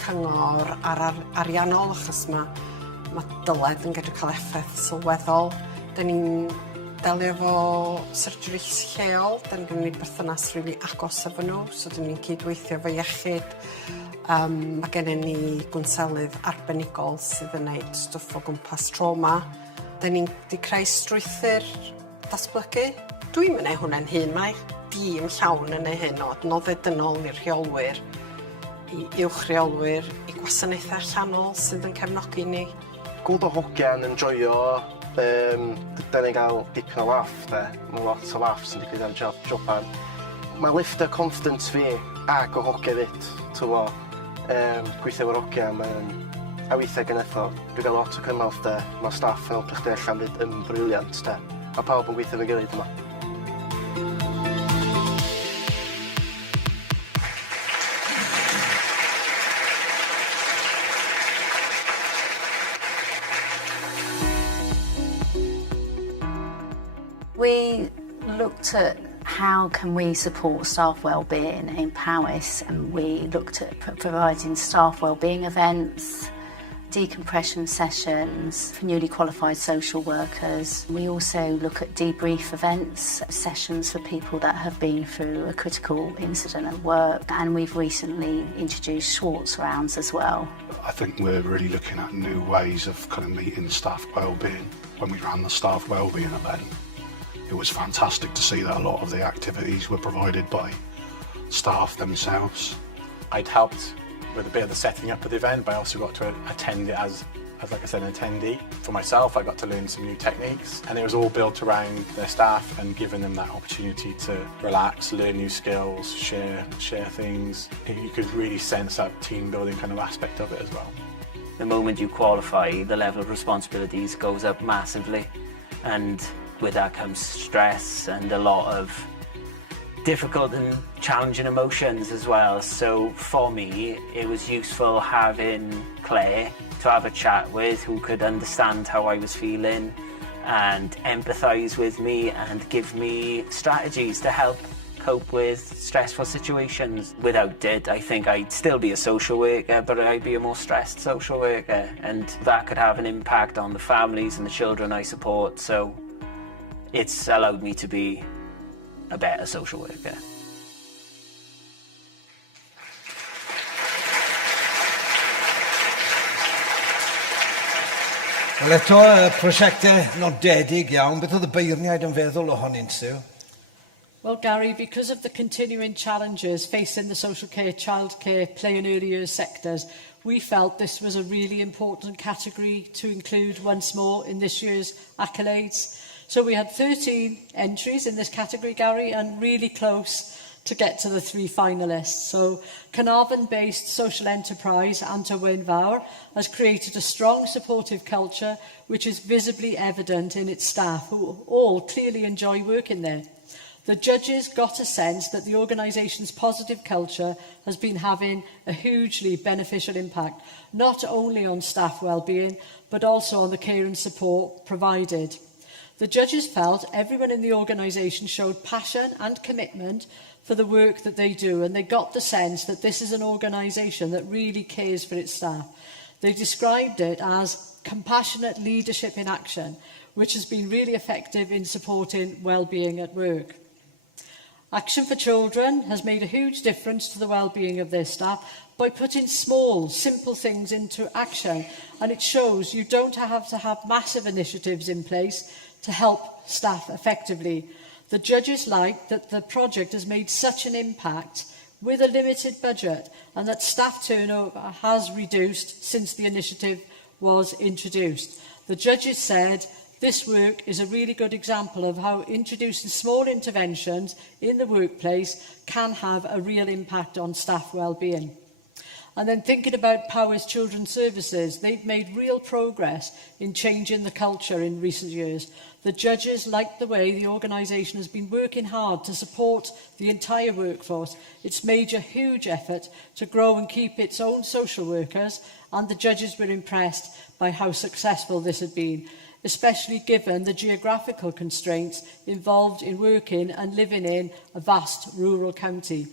cyngor ariannol, achos mae dyled yn gallu cael effaith sylweddol. Da ni'n delio efo surgeries lleol, da ni'n gwneud berthynas rili agos efo nhw, so da ni'n cydweithio efo iechyd. Mae gennym ni gwnselydd arbenigol sydd yn gwneud stwff o gwmpas trauma. Da ni'n creu strwythur datblygu. Dwi'n mynd hwnna'n hun, mae dîm llawn yn ei hyn o adnoddau dynol i'r rheolwyr, I uwchreolwyr, I gwasanaethau allanol sydd yn cefnogi ni. Gweld o hogiau'n enjoyo, da ni'n cael dipyn o laff, mae lot o laff sy'n digwydd ar joban. Mae lifter confidence fi ag o hogiau fyd, gweithio efo'r hogiau, mae'n a weithiau gynnethol. Dwi'n cael lot o cymorth, mae staff yn helpu chdi allan fyd yn briliant, a pawb yn gweithio efo'i gilydd yma. We looked at how can we support staff wellbeing in Powys, and we looked at providing staff wellbeing events, decompression sessions for newly qualified social workers. We also look at debrief events, sessions for people that have been through a critical incident at work, and we've recently introduced Schwartz rounds as well. I think we're really looking at new ways of kind of meeting staff wellbeing. When we ran the staff wellbeing event, it was fantastic to see that a lot of the activities were provided by staff themselves. I'd helped with a bit of the setting up of the event, but I also got to attend it as like I said, an attendee. For myself, I got to learn some new techniques, and it was all built around their staff and giving them that opportunity to relax, learn new skills, share things. You could really sense that team building kind of aspect of it as well. The moment you qualify, the level of responsibilities goes up massively, and with that comes stress and a lot of difficult and challenging emotions as well. So for me, it was useful having Claire to have a chat with, who could understand how I was feeling and empathise with me and give me strategies to help cope with stressful situations. Without it, I think I'd still be a social worker, but I'd be a more stressed social worker, and that could have an impact on the families and the children I support. So it's allowed me to be a better social worker. Wel eto, prosiectau nodedig iawn. Beth oedd y beirniaid yn feddwl ohonynt, Sue? Well, Gary, because of the continuing challenges facing the social care, childcare, play and early years sectors, we felt this was a really important category to include once more in this year's accolades. So we had 13 entries in this category, Gary, and really close to get to the 3 finalists. So Carnarvon-based social enterprise Anta Wynfawr has created a strong supportive culture which is visibly evident in its staff, who all clearly enjoy working there. The judges got a sense that the organisation's positive culture has been having a hugely beneficial impact, not only on staff well-being, but also on the care and support provided. The judges felt everyone in the organisation showed passion and commitment for the work that they do, and they got the sense that this is an organisation that really cares for its staff. They described it as compassionate leadership in action, which has been really effective in supporting well-being at work. Action for Children has made a huge difference to the well-being of their staff by putting small, simple things into action, and it shows you don't have to have massive initiatives in place to help staff effectively. The judges liked that the project has made such an impact with a limited budget, and that staff turnover has reduced since the initiative was introduced. The judges said this work is a really good example of how introducing small interventions in the workplace can have a real impact on staff well-being. And then thinking about Powys Children's Services, they've made real progress in changing the culture in recent years. The judges liked the way the organisation has been working hard to support the entire workforce. It's made a huge effort to grow and keep its own social workers, and the judges were impressed by how successful this had been. especially given the geographical constraints involved in working and living in a vast rural county.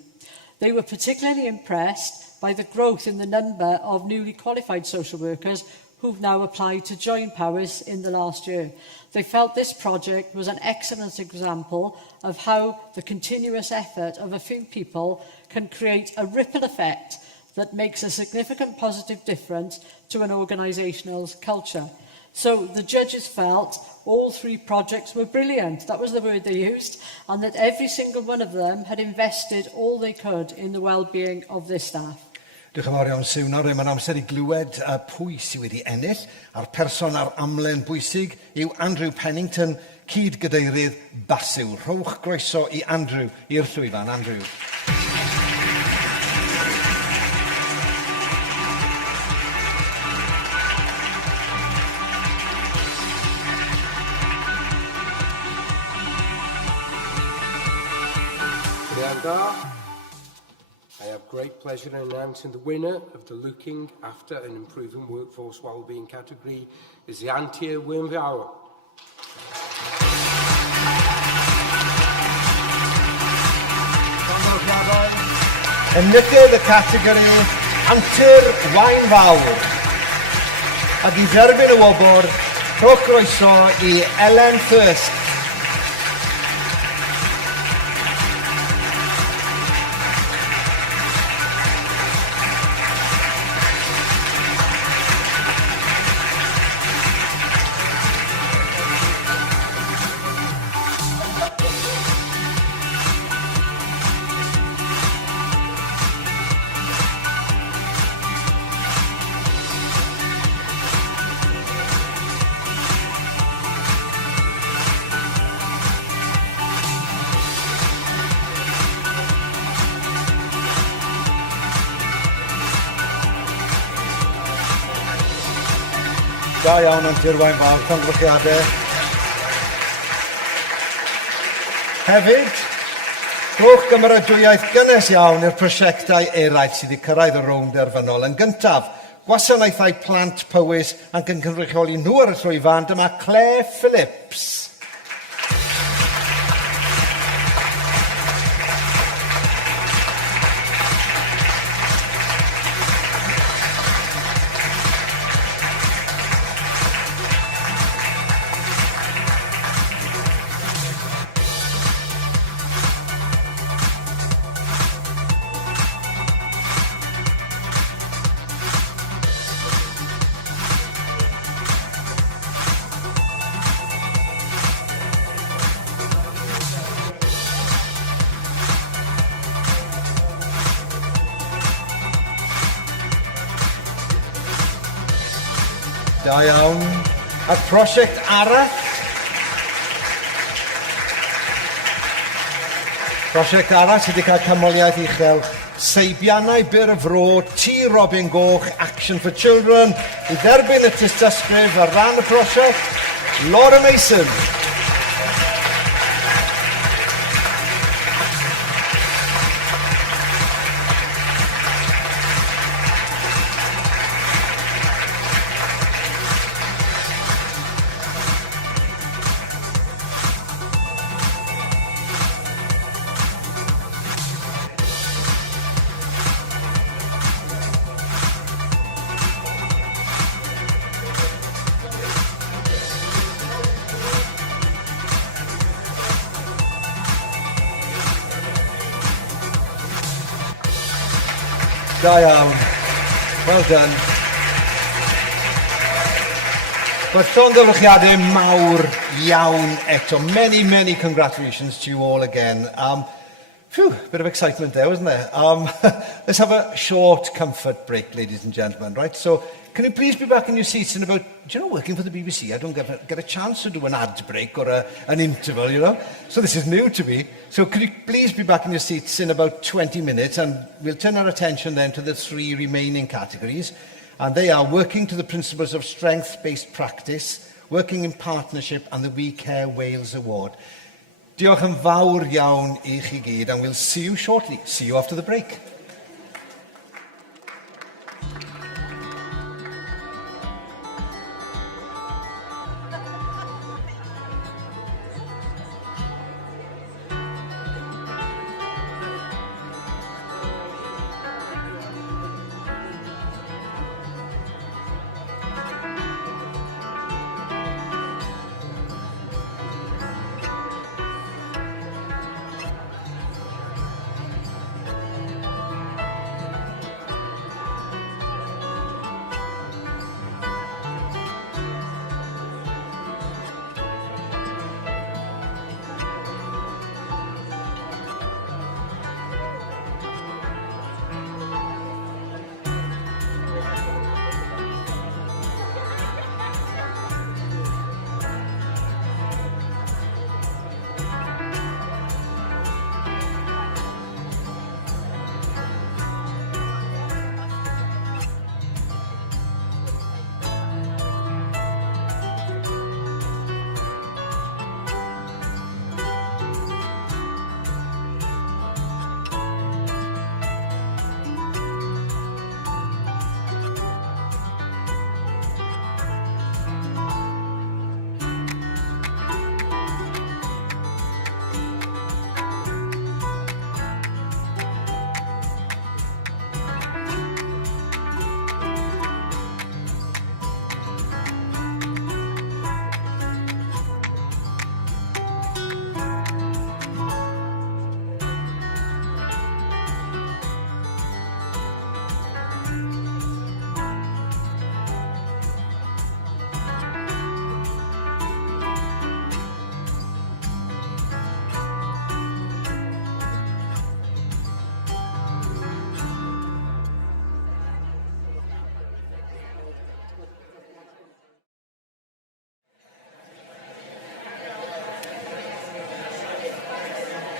They were particularly impressed by the growth in the number of newly qualified social workers who've now applied to join Powys in the last year. They felt this project was an excellent example of how the continuous effort of a few people can create a ripple effect that makes a significant positive difference to an organisational culture. So the judges felt all 3 projects were brilliant, that was the word they used, and that every single one of them had invested all they could in the well-being of their staff. Diolch yn fawr iawn, Siw. Nawr, mae'n amser i glywed pwy sydd wedi ennill. A'r person ar amlen bwysig yw Andrew Pennington, cyd-gadeirydd Basiw. Rhowch groeso i Andrew i'r llwyfan. Andrew. I have great pleasure in announcing the winner of the Looking After and Improving Workforce Wellbeing category is the Antia Wynfawr. Enillydd y categori Antur Wain Fawr. Ac i dderbyn y wobr, rhowch groeso i Ellen Thirst. Da iawn am Dirwain Fawr, llongrwchiadau. Hefyd, rhowch gymeradwyaeth gynnes iawn i'r prosiectau eraill sydd wedi cyrraedd y rownd derfynol. Yn gyntaf, gwasanaethau plant Powys ac yn cynrychioli nhw ar y llwyfan, dyma Claire Phillips. Da iawn. A prosiect arall. Prosiect arall sydd wedi cael cymoliaeth uchel. Seibiannau Byr y Fro, T. Robin Goch, Action for Children. I dderbyn y tystysgrif ar ran y prosiect, Laura Mason. Da iawn. Well done. But llongyfrychiadau mawr iawn eto. Many, many congratulations to you all again. Phew, bit of excitement there, wasn't there? Let's have a short comfort break, ladies and gentlemen, right? So, can you please be back in your seats in about, do you know, working for the BBC, I don't get a chance to do an ad break or an interval, you know? So this is new to me. So could you please be back in your seats in about 20 minutes, and we'll turn our attention then to the 3 remaining categories. And they are working to the principles of strength-based practice, working in partnership, and the We Care Wales Award. Diolch yn fawr iawn i chi gyd, and we'll see you shortly. See you after the break.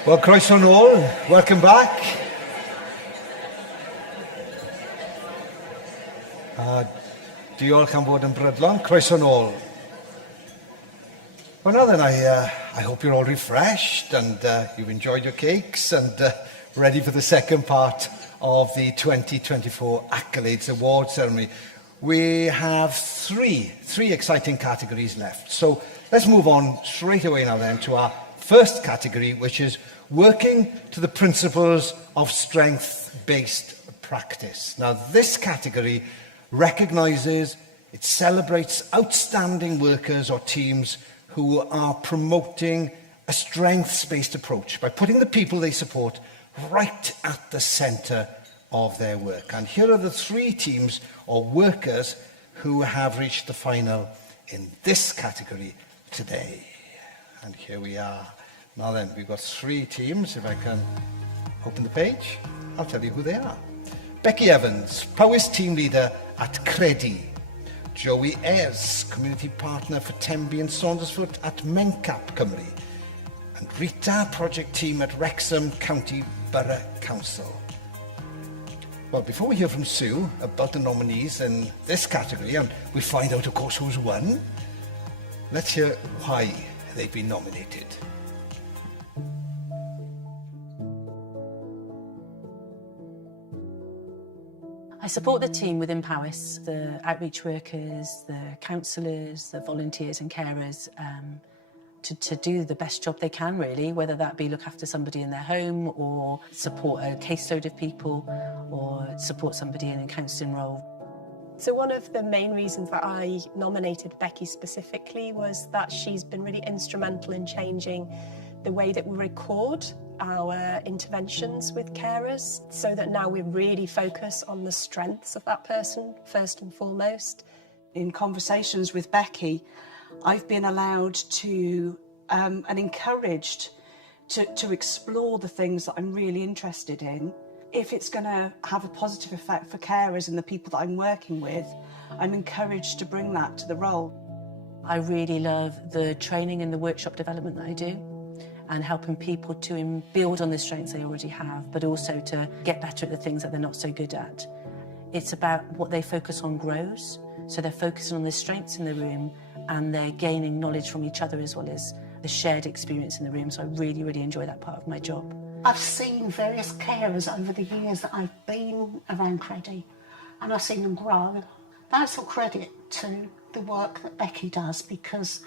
Well, croeso nôl, welcome back. Diolch am fod yn brydlon, croeso nôl. Well, now then, I hope you're all refreshed and you've enjoyed your cakes and ready for the second part of the 2024 Accolades Award ceremony. We have three exciting categories left. So let's move on straight away now then to our first category, which is working to the principles of strength-based practice. Now, this category recognises, it celebrates outstanding workers or teams who are promoting a strengths-based approach by putting the people they support right at the centre of their work. And here are the three teams or workers who have reached the final in this category today. And here we are. Now then, we've got three teams. If I can open the page, I'll tell you who they are. Becky Evans, Powys Team Leader at Credu. Joey Ayres, Community Partner for Tenby and Saundersfoot at Mencap Cymru. And Rita, Project Team at Wrexham County Borough Council. Well, before we hear from Sue about the nominees in this category, and we find out, of course, who's won, let's hear why they've been nominated. I support the team within Powys, the outreach workers, the counsellors, the volunteers and carers, to do the best job they can, really, whether that be look after somebody in their home or support a caseload of people or support somebody in a counselling role. So one of the main reasons that I nominated Becky specifically was that she's been really instrumental in changing the way that we record our interventions with carers, so that now we really focus on the strengths of that person first and foremost. In conversations with Becky, I've been allowed to and encouraged to explore the things that I'm really interested in. If it's going to have a positive effect for carers and the people that I'm working with, I'm encouraged to bring that to the role. I really love the training and the workshop development that I do, and helping people to build on the strengths they already have, but also to get better at the things that they're not so good at. It's about what they focus on grows, so they're focusing on the strengths in the room and they're gaining knowledge from each other as well as the shared experience in the room, so I really, really enjoy that part of my job. I've seen various carers over the years that I've been around Credu, and I've seen them grow. That's all credit to the work that Becky does, because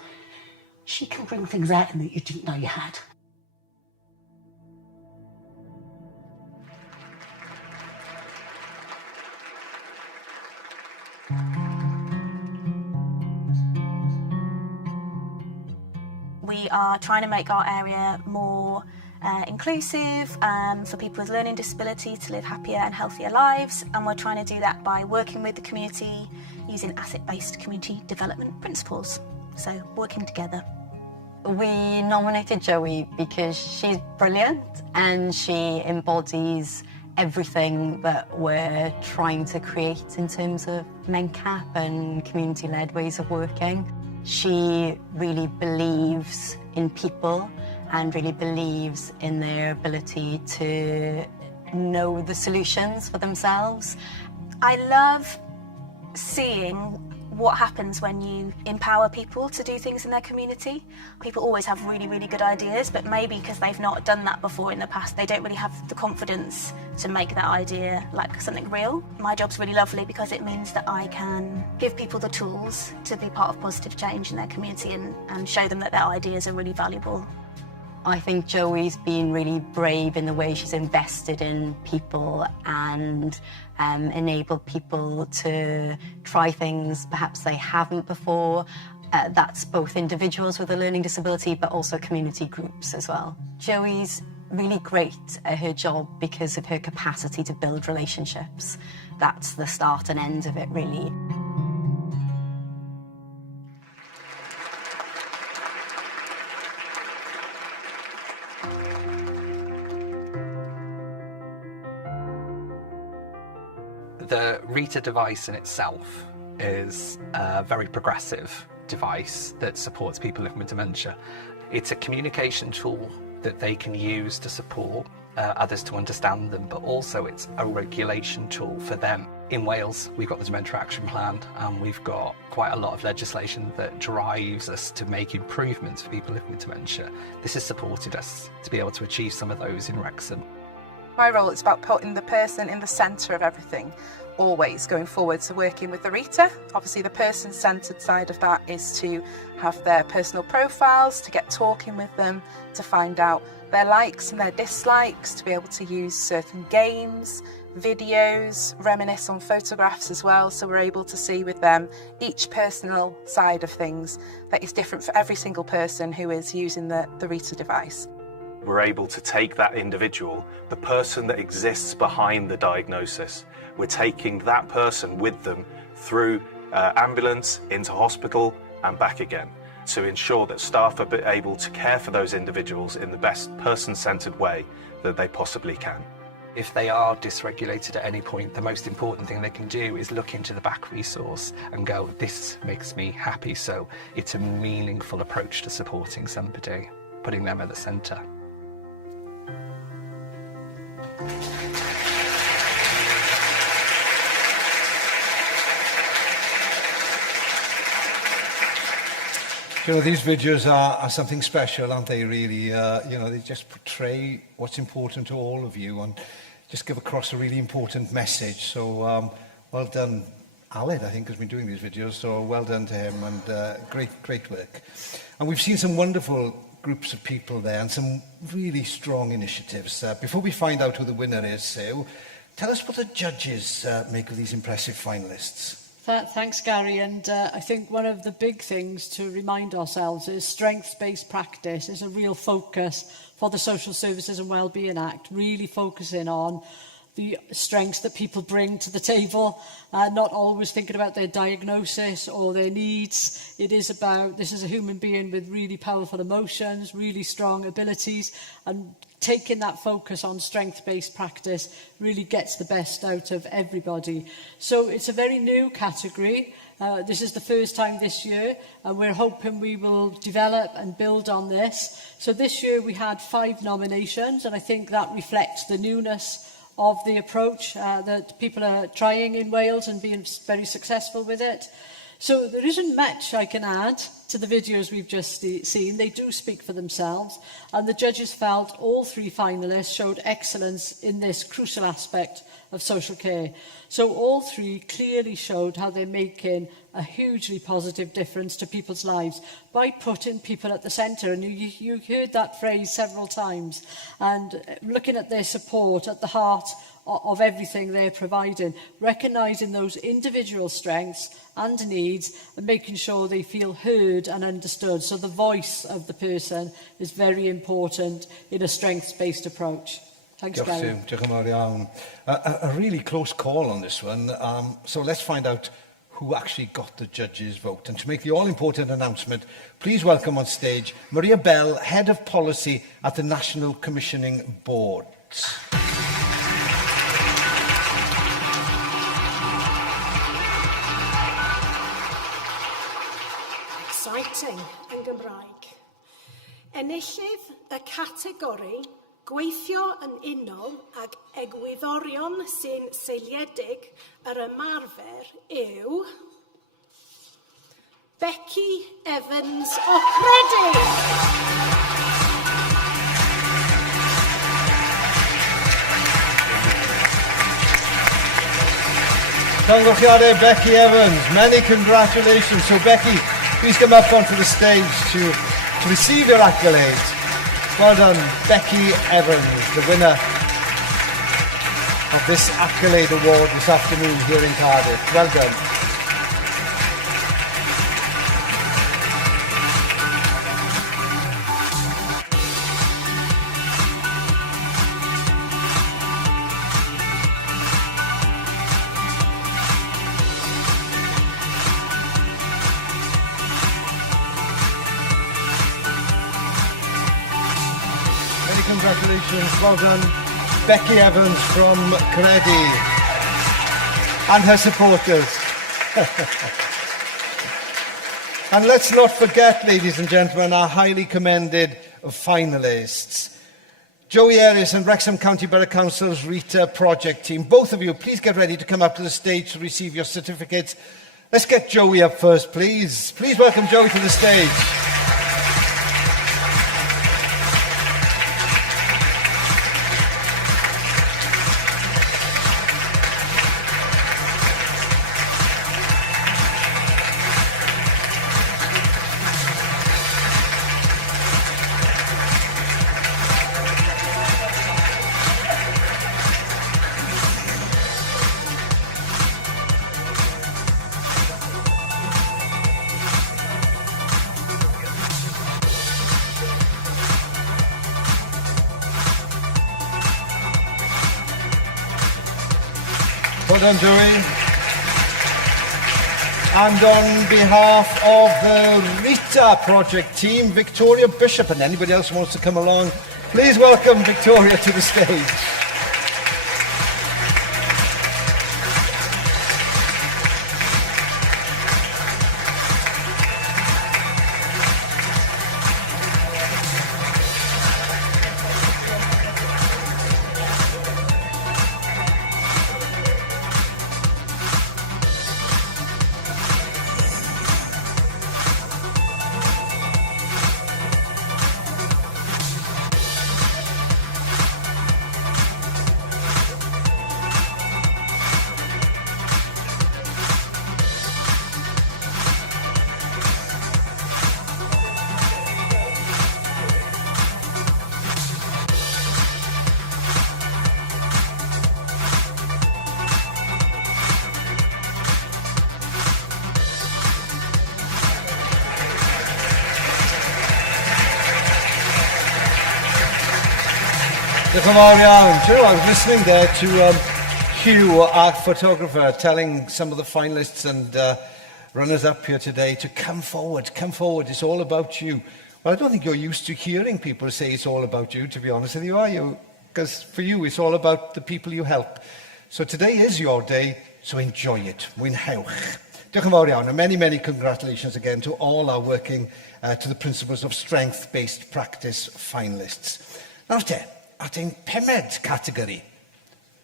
she can bring things out in that you didn't know you had. We are trying to make our area more inclusive for people with learning disability to live happier and healthier lives, and we're trying to do that by working with the community using asset-based community development principles, so working together. We nominated Joey because she's brilliant and she embodies everything that we're trying to create in terms of Mencap and community-led ways of working. She really believes in people and really believes in their ability to know the solutions for themselves. I love seeing what happens when you empower people to do things in their community. People always have really, really good ideas, but maybe because they've not done that before in the past, they don't really have the confidence to make that idea like something real. My job's really lovely because it means that I can give people the tools to be part of positive change in their community and show them that their ideas are really valuable. I think Joey's been really brave in the way she's invested in people and enabled people to try things perhaps they haven't before. That's both individuals with a learning disability but also community groups as well. Joey's really great at her job because of her capacity to build relationships. That's the start and end of it, really. The Rita device in itself is a very progressive device that supports people living with dementia. It's a communication tool that they can use to support others to understand them, but also it's a regulation tool for them. In Wales, we've got the Dementia Action Plan, and we've got quite a lot of legislation that drives us to make improvements for people living with dementia. This has supported us to be able to achieve some of those in Wrexham. My role is about putting the person in the centre of everything, always going forward. So working with the reader, obviously the person-centred side of that is to have their personal profiles, to get talking with them, to find out their likes and their dislikes, to be able to use certain games, videos, reminisce on photographs as well, so we're able to see with them each personal side of things that is different for every single person who is using the reader device. We're able to take that individual, the person that exists behind the diagnosis, we're taking that person with them through ambulance, into hospital and back again, to ensure that staff are able to care for those individuals in the best person-centred way that they possibly can. If they are dysregulated at any point, the most important thing they can do is look into the back resource and go, this makes me happy. So it's a meaningful approach to supporting somebody, putting them at the centre. You know, these videos are something special, aren't they, really? You know, they just portray what's important to all of you and just give across a really important message. So, well done, Aled, I think, has been doing these videos, so well done to him, and great work. And we've seen some wonderful groups of people there and some really strong initiatives. Before we find out who the winner is, Sue, tell us what the judges make of these impressive finalists. Thanks, Gary. And I think one of the big things to remind ourselves is strengths-based practice is a real focus for the Social Services and Wellbeing Act, really focusing on the strengths that people bring to the table, not always thinking about their diagnosis or their needs. It is about, this is a human being with really powerful emotions, really strong abilities, and taking that focus on strength-based practice really gets the best out of everybody. So it's a very new category. This is the first time this year, and we're hoping we will develop and build on this. So this year we had 5 nominations, and I think that reflects the newness of the approach that people are trying in Wales and being very successful with it. So there isn't much I can add to the videos we've just seen. They do speak for themselves, and the judges felt all 3 finalists showed excellence in this crucial aspect of social care. So all 3 clearly showed how they're making a hugely positive difference to people's lives by putting people at the centre. And you heard that phrase several times. And looking at their support at the heart of everything they're providing, recognising those individual strengths and needs and making sure they feel heard and understood. So the voice of the person is very important in a strengths-based approach. Thanks, Gary. Diolch yn fawr iawn. A really close call on this one. So let's find out who actually got the judges' vote. And to make the all-important announcement, please welcome on stage Maria Bell, Head of Policy at the National Commissioning Board. Exciting yn Gymraeg. Enillydd y categori gweithio yn unol ag egwyddorion sy'n seiliedig ar ymarfer yw Becky Evans o Credi. Congratulations, Becky Evans. Many congratulations. So Becky, please come up onto the stage to receive your accolades. Well done, Becky Evans, the winner of this Accolade Award this afternoon here in Cardiff. Well done. Congratulations, well done, Becky Evans from Credi and her supporters. And let's not forget, ladies and gentlemen, our highly commended finalists. Joey Ellis and Wrexham County Borough Council's Rita project team. Both of you, please get ready to come up to the stage to receive your certificates. Let's get Joey up first, please. Please welcome Joey to the stage. Well done, Joey. And on behalf of the Rita project team, Victoria Bishop, and anybody else who wants to come along, please welcome Victoria to the stage. Diolch yn fawr iawn. Do you know, I was listening there to Hugh, our photographer, telling some of the finalists and runners-up here today to come forward, it's all about you. Well, I don't think you're used to hearing people say it's all about you, to be honest with you, are you? Because for you, it's all about the people you help. So today is your day, so enjoy it. Mwynhewch. Diolch yn fawr iawn, and many, many congratulations again to all our working to the Principles of Strength-Based Practice finalists. Nawr te, at ein pemed categori,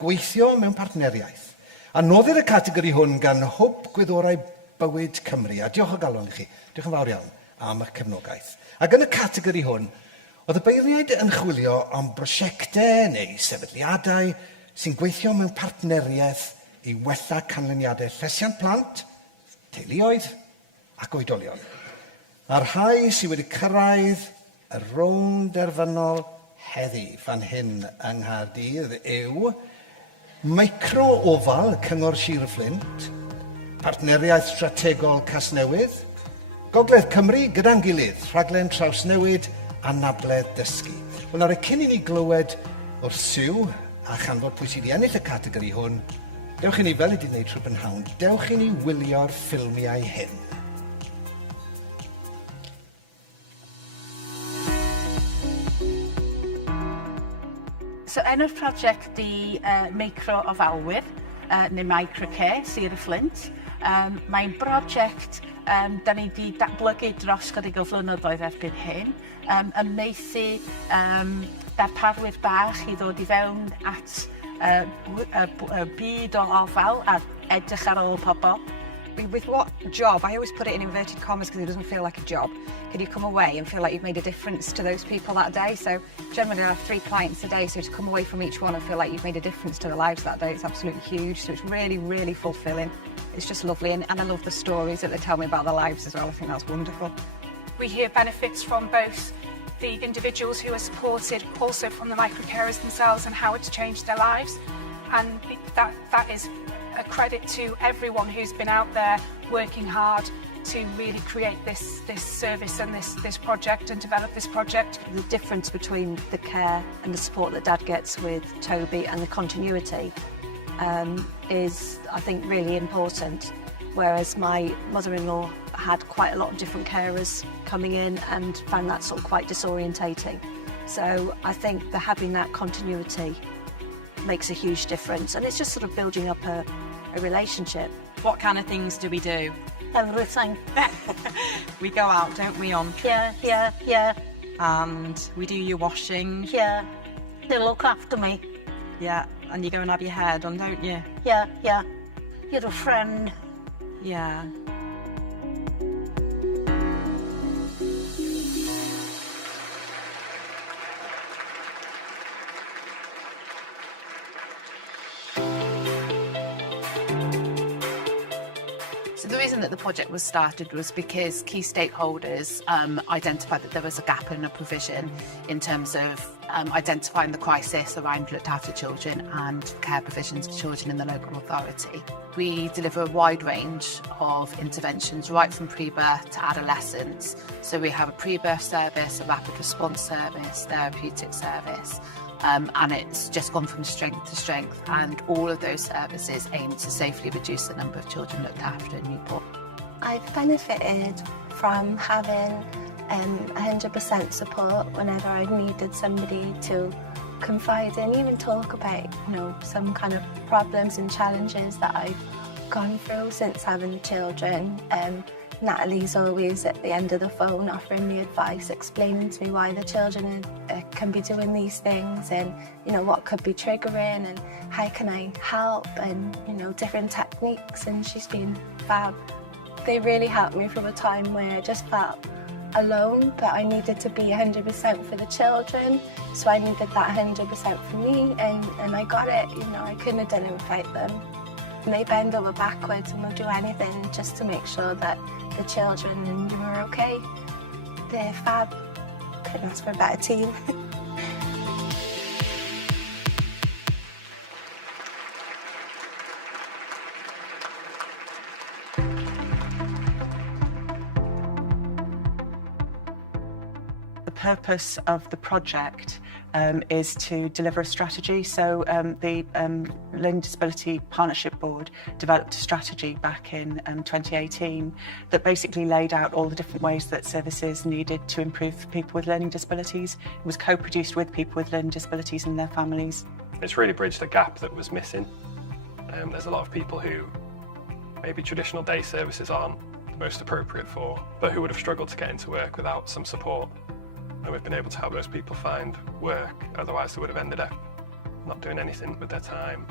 gweithio mewn partneriaeth. A noddir y categori hwn gan hwb gwyddorau bywyd Cymru. A diolch o galon i chi. Diolch yn fawr iawn am y cefnogaeth. Ac yn y categori hwn, oedd y beirniaid yn chwilio am brosiectau neu sefydliadau sy'n gweithio mewn partneriaeth i wella canlyniadau llesiant plant, teuluoedd ac oedolion. A'r rhai sydd wedi cyrraedd y rownd derfynol heddi fan hyn yng Nghaerdydd yw Micro Ofal Cyngor Sir Fflint, Partneriaeth Strategol Casnewydd, Gogledd Cymru gyda'n gilydd, Rhaglen Trawsnewid a Nabledd Dysgu. Wel, ar y cyn i ni glywed o'r Siw a chanfod pwy sydd i ennill y categori hwn, dewch i ni, fel i di wneud trwy bynhawn, dewch i ni wylio'r ffilmiau hyn. So enw'r prosiect di Micro Ofalwyr, neu Microcare, Sir y Fflint. Mae'n brosiect da ni wedi datblygu dros chydig o flynyddoedd erbyn hyn, ymneithu darparwyr bach i ddod i fewn at y byd o ofal a edrych ar ôl pobl. With what job, I always put it in inverted commas because it doesn't feel like a job. Can you come away and feel like you've made a difference to those people that day? So generally I have 3 clients a day, so to come away from each one and feel like you've made a difference to their lives that day, it's absolutely huge. So it's really, really fulfilling. It's just lovely, and I love the stories that they tell me about their lives as well. I think that's wonderful. We hear benefits from both the individuals who are supported, also from the microcarers themselves and how it's changed their lives. And that is a credit to everyone who's been out there working hard to really create this service and this project and develop this project. The difference between the care and the support that Dad gets with Toby and the continuity is, I think, really important. Whereas my mother-in-law had quite a lot of different carers coming in and found that sort of quite disorientating. So I think that having that continuity makes a huge difference, and it's just sort of building up a relationship. What kind of things do we do? Everything. We go out, don't we, on trips? Yeah. and we do your washing. Yeah, they look after me. Yeah, and you go and have your hair done, don't you? Yeah, yeah. You're a friend. Yeah. So the reason that the project was started was because key stakeholders identified that there was a gap in a provision in terms of identifying the crisis around looked after children and care provisions for children in the local authority. We deliver a wide range of interventions right from pre-birth to adolescence. So we have a pre-birth service, a rapid response service, therapeutic service, and it's just gone from strength to strength, and all of those services aim to safely reduce the number of children looked after in Newport. I've benefited from having 100% support whenever I've needed somebody to confide in, even talk about, you know, some kind of problems and challenges that I've gone through since having children. Natalie's always at the end of the phone offering me advice, explaining to me why the children can be doing these things, and you know what could be triggering and how can I help, and you know, different techniques, and she's been fab. They really helped me from a time where I just felt alone, but I needed to be 100% for the children, so I needed that 100% for me, and I got it. You know, I couldn't have done it without them. And they bend over backwards and will do anything just to make sure that the children and you are okay. They're fab. Couldn't ask for a better team. The purpose of the project is to deliver a strategy. So the Learning Disability Partnership Board developed a strategy back in 2018 that basically laid out all the different ways that services needed to improve for people with learning disabilities. It was co-produced with people with learning disabilities and their families. It's really bridged a gap that was missing. There's a lot of people who maybe traditional day services aren't the most appropriate for, but who would have struggled to get into work without some support. And we've been able to help those people find work, otherwise they would have ended up not doing anything with their time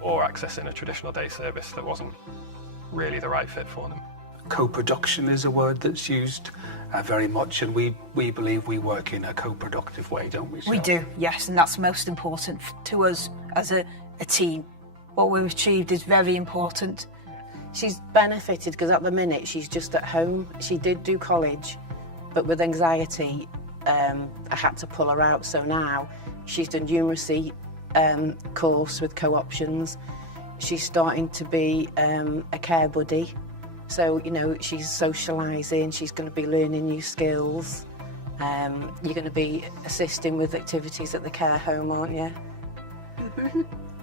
or accessing a traditional day service that wasn't really the right fit for them. Co-production is a word that's used very much, and we believe we work in a co-productive way, don't we? We do, yes, and that's most important to us as a team. What we've achieved is very important. She's benefited because at the minute she's just at home. She did do college, but with anxiety, I had to pull her out. So now she's done numeracy course with co-options. She's starting to be a care buddy. So, you know, she's socialising, she's going to be learning new skills. You're going to be assisting with activities at the care home, aren't you?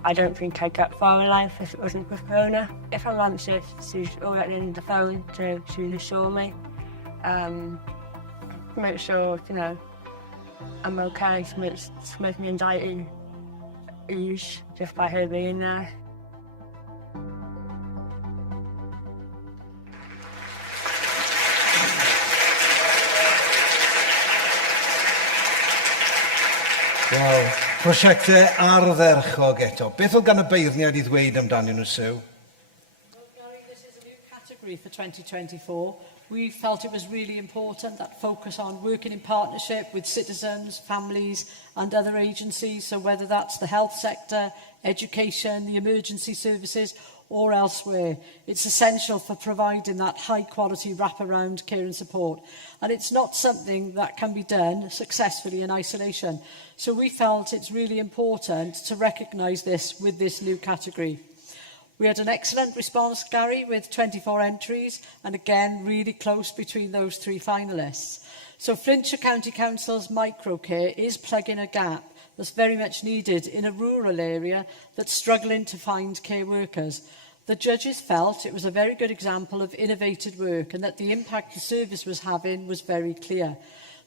I don't think I'd get far in life if it wasn't for Fiona. If I'm anxious, she's already on the phone to reassure me. Make sure, you know, I'm okay, to make me anxiety ease just by her being there. Wel, prosiectau ardderchog eto. Beth oedd gan y beirniad I ddweud amdanyn nhw, Sue? Category for 2024, we felt it was really important that focus on working in partnership with citizens, families and other agencies, so whether that's the health sector, education, the emergency services or elsewhere. It's essential for providing that high quality wraparound care and support, and it's not something that can be done successfully in isolation. So we felt it's really important to recognise this with this new category. We had an excellent response, Gary, with 24 entries, and again, really close between those three finalists. So Flintshire County Council's microcare is plugging a gap that's very much needed in a rural area that's struggling to find care workers. The judges felt it was a very good example of innovative work and that the impact the service was having was very clear.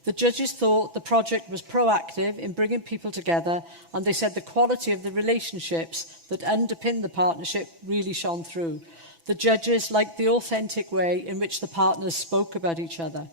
The judges thought the project was proactive in bringing people together, and they said the quality of the relationships that underpin the partnership really shone through. The judges liked the authentic way in which the partners spoke about each other.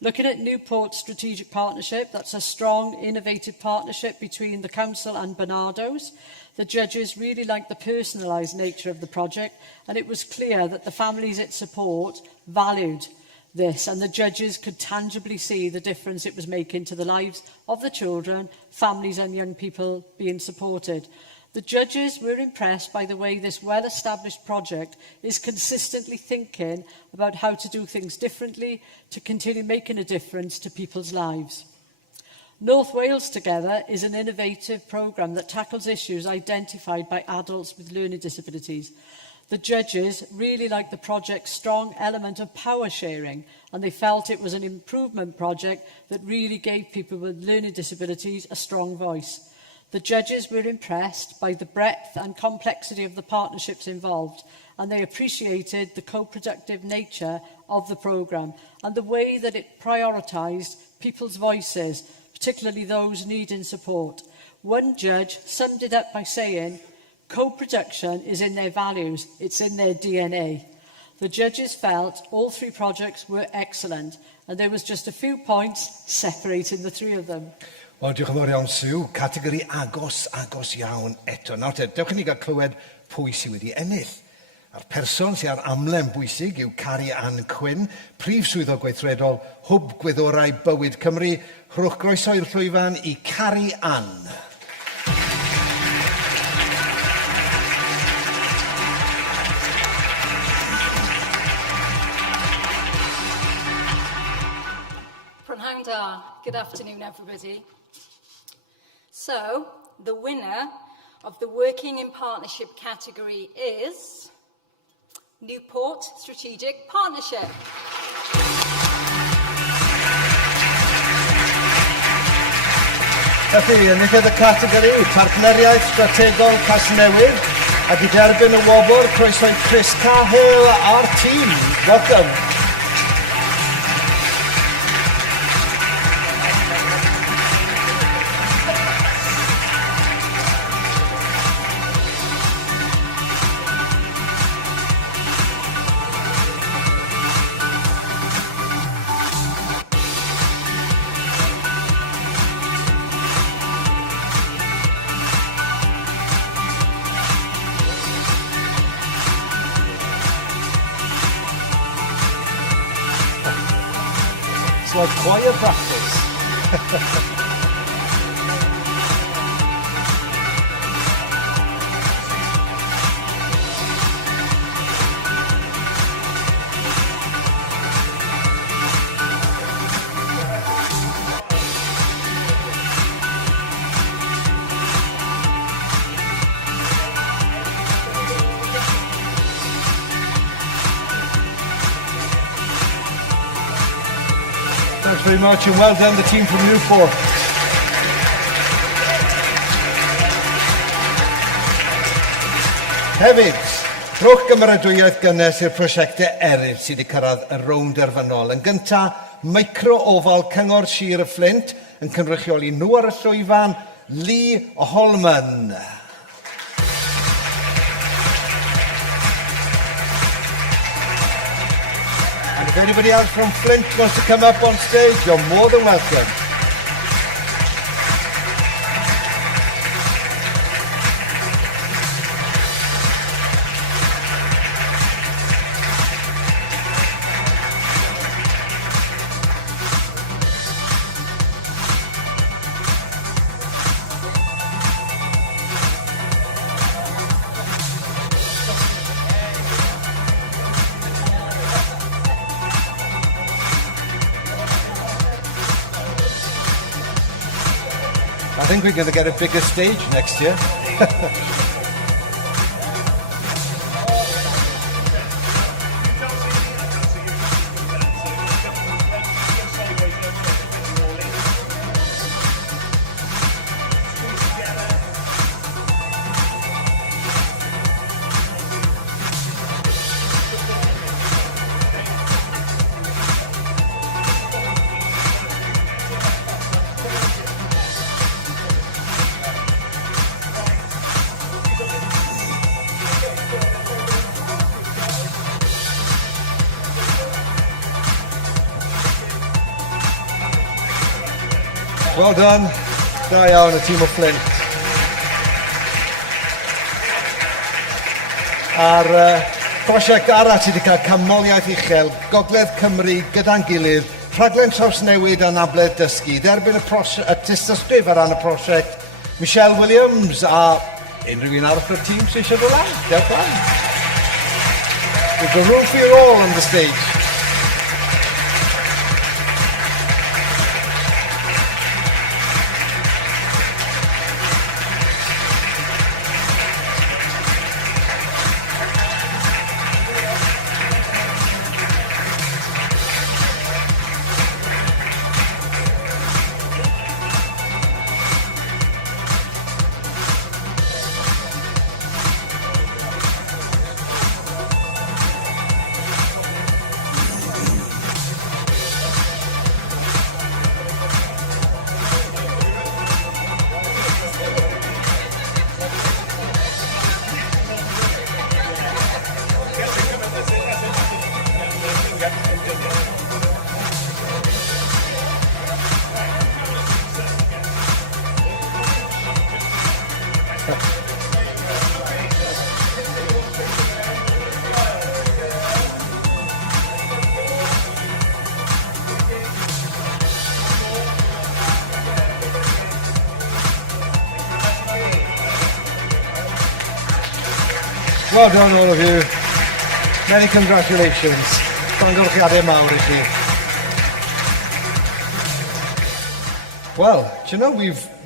Looking at Newport Strategic Partnership, that's a strong, innovative partnership between the Council and Barnardo's. The judges really liked the personalised nature of the project, and it was clear that the families it support valued this, and the judges could tangibly see the difference it was making to the lives of the children, families and young people being supported. The judges were impressed by the way this well-established project is consistently thinking about how to do things differently to continue making a difference to people's lives. North Wales Together is an innovative programme that tackles issues identified by adults with learning disabilities. The judges really liked the project's strong element of power sharing, and they felt it was an improvement project that really gave people with learning disabilities a strong voice. The judges were impressed by the breadth and complexity of the partnerships involved, and they appreciated the co-productive nature of the programme and the way that it prioritised people's voices, particularly those needing support. One judge summed it up by saying, "Co-production is in their values, it's in their DNA." The judges felt all three projects were excellent, and there was just a few points separating the three of them. Wel, diolch yn fawr iawn, Sue. Categori agos iawn eto. Nawr te, dewch i ni gael clywed pwy sydd wedi ennill. A'r person sydd ar amlen bwysig yw Carrie-Anne Quinn, prif swyddog gweithredol Hwb Gwyddorau Bywyd Cymru. Rhowch groeso i'r llwyfan i Carrie-Anne. Prynhawn da. Good afternoon, everybody. So, the winner of the Working in Partnership category is Newport Strategic Partnership. Felly, enillodd y categori Partneriaeth Strategol Casnewydd, ac i derbyn y wobr, croeso i Chris Cahill a'r tîm. Welcome. Like choir practice. Thanks very much and well done the team from Newport. Hefyd, rhowch gymeradwyaeth gynnes i'r prosiectau eraill sydd wedi cyrraedd y rownd erfynol. Yn gyntaf, micro-ofal Cyngor Sir y Fflint yn cynrychioli nhw ar y llwyfan, Lee Holman. If anybody else from Flint wants to come up on stage, you're more than welcome. I think we're going to get a bigger stage next year. Well done. Da iawn, y tîm o Flint. A'r prosiect arall sydd wedi cael canmoliaeth uchel, Gogledd Cymru gyda'n gilydd, rhaglen trawsnewid a nabledd dysgu, derbyn y tystysgrif ar ran y prosiect, Michelle Williams a unrhyw un arall o'r tîm sy'n eisiau dod lan. Diolch fan. There's a room for you all on the stage. Well done, all of you. Many congratulations. Llongyfarchiadau mawr I chi. Well, do you know,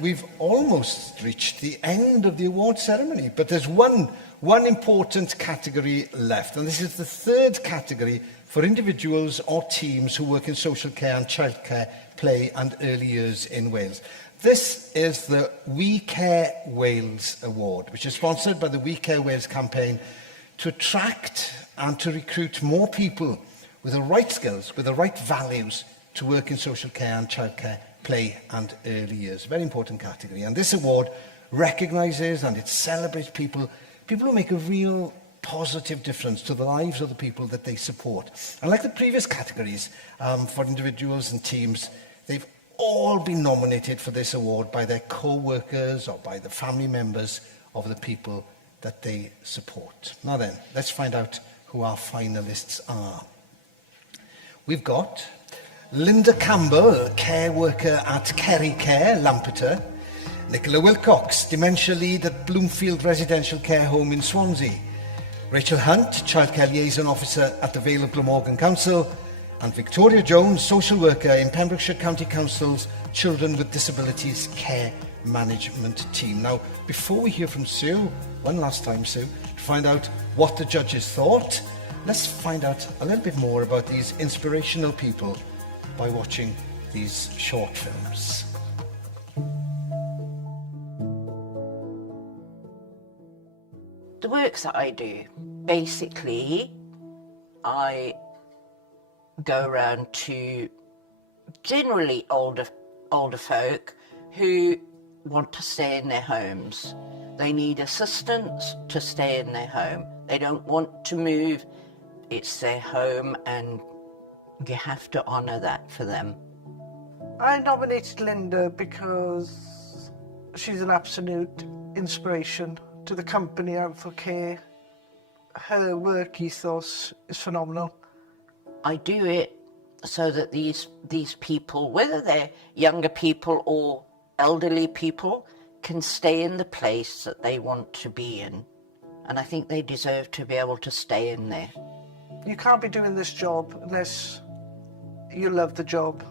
we've almost reached the end of the award ceremony, but there's one important category left, and this is the third category for individuals or teams who work in social care and childcare, play and early years in Wales. This is the We Care Wales Award, which is sponsored by the We Care Wales campaign to attract and to recruit more people with the right skills, with the right values to work in social care and childcare, play and early years. Very important category. And this award recognises and it celebrates people who make a real positive difference to the lives of the people that they support. And like the previous categories for individuals and teams, they've all been nominated for this award by their co-workers or by the family members of the people that they support. Now then, let's find out who our finalists are. We've got Linda Campbell, care worker at Kerry Care, Lampeter. Nicola Wilcox, dementia lead at Bloomfield Residential Care Home in Swansea. Rachel Hunt, childcare liaison officer at the Vale of Glamorgan Council. And Victoria Jones, social worker in Pembrokeshire County Council's Children with Disabilities Care Management Team. Now, before we hear from Sue, one last time, Sue, to find out what the judges thought, let's find out a little bit more about these inspirational people by watching these short films. The works that I do, basically, I go around to generally older folk who want to stay in their homes. They need assistance to stay in their home. They don't want to move. It's their home and you have to honour that for them. I nominated Linda because she's an absolute inspiration to the company and for care. Her work ethos is phenomenal. I do it so that these people, whether they're younger people or elderly people, can stay in the place that they want to be in. And I think they deserve to be able to stay in there. You can't be doing this job unless you love the job.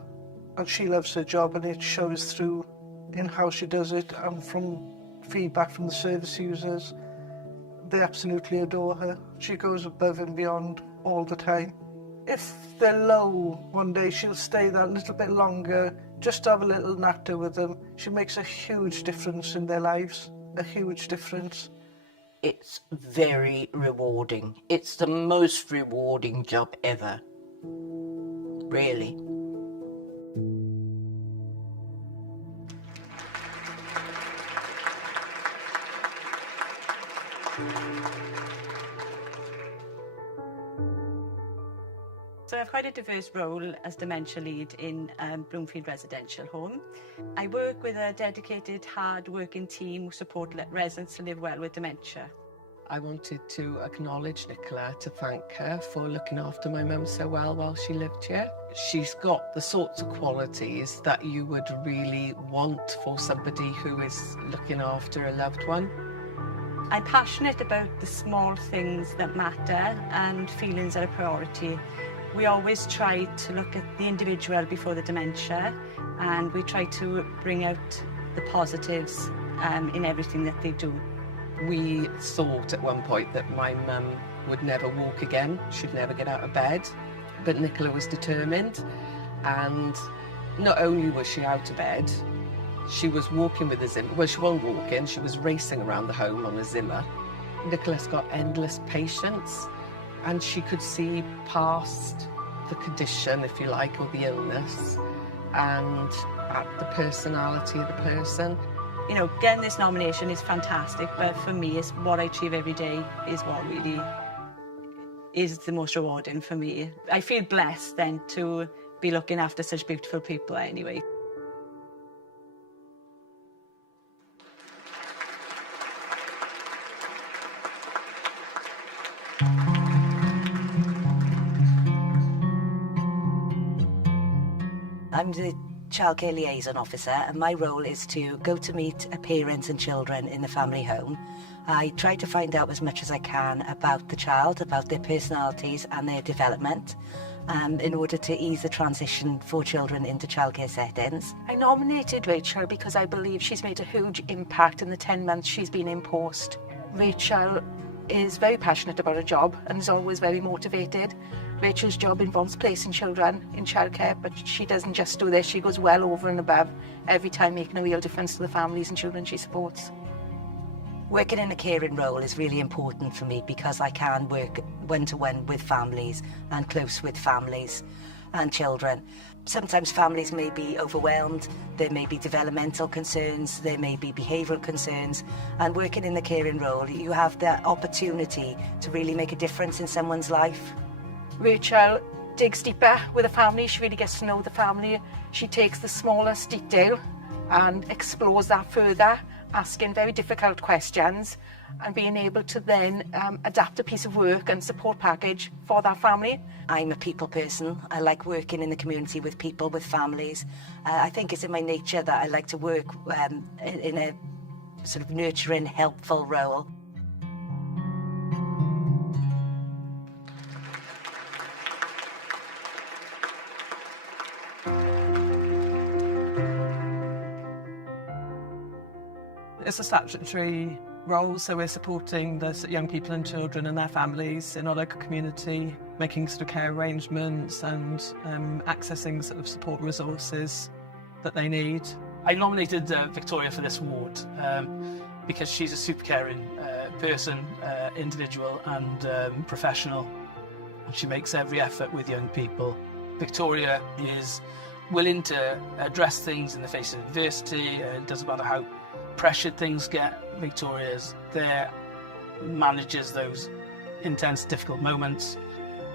And she loves her job, and it shows through in how she does it. And from feedback from the service users, they absolutely adore her. She goes above and beyond all the time. If they're low one day, she'll stay that little bit longer, just to have a little natter with them. She makes a huge difference in their lives, a huge difference. It's very rewarding. It's the most rewarding job ever, really. So I've quite a diverse role as dementia lead in Bloomfield Residential Home. I work with a dedicated, hard-working team who support residents to live well with dementia. I wanted to acknowledge Nicola, to thank her for looking after my mum so well while she lived here. She's got the sorts of qualities that you would really want for somebody who is looking after a loved one. I'm passionate about the small things that matter and feelings are a priority. We always try to look at the individual before the dementia, and we try to bring out the positives in everything that they do. We thought at one point that my mum would never walk again, she'd never get out of bed, but Nicola was determined, and not only was she out of bed, she was walking with a Zimmer. Well, she wasn't walking, she was racing around the home on a Zimmer. Nicola's got endless patience, and she could see past the condition, if you like, or the illness, and at the personality of the person. You know, getting this nomination is fantastic, but for me, it's what I achieve every day is what really is the most rewarding for me. I feel blessed then to be looking after such beautiful people anyway. I'm the childcare liaison officer, and my role is to go to meet parents and children in the family home. I try to find out as much as I can about the child, about their personalities and their development, in order to ease the transition for children into childcare settings. I nominated Rachel because I believe she's made a huge impact in the 10 months she's been in post. Rachel is very passionate about her job and is always very motivated. Rachel's job involves placing children in childcare, but she doesn't just do this, she goes well over and above every time, making a real difference to the families and children she supports. Working in a caring role is really important for me because I can work one-to-one with families and close with families and children. Sometimes families may be overwhelmed, there may be developmental concerns, there may be behavioural concerns, and working in the caring role, you have the opportunity to really make a difference in someone's life. Rachel digs deeper with the family, she really gets to know the family. She takes the smallest detail and explores that further, asking very difficult questions and being able to then adapt a piece of work and support package for that family. I'm a people person. I like working in the community with people, with families. I think it's in my nature that I like to work in a sort of nurturing, helpful role. It's a statutory role, so we're supporting the young people and children and their families in our local community, making sort of care arrangements and accessing sort of support resources that they need. I nominated Victoria for this award because she's a super caring person, individual and professional. She makes every effort with young people. Victoria is willing to address things in the face of adversity. It doesn't matter how pressured things get, Victoria's there, manages those intense, difficult moments.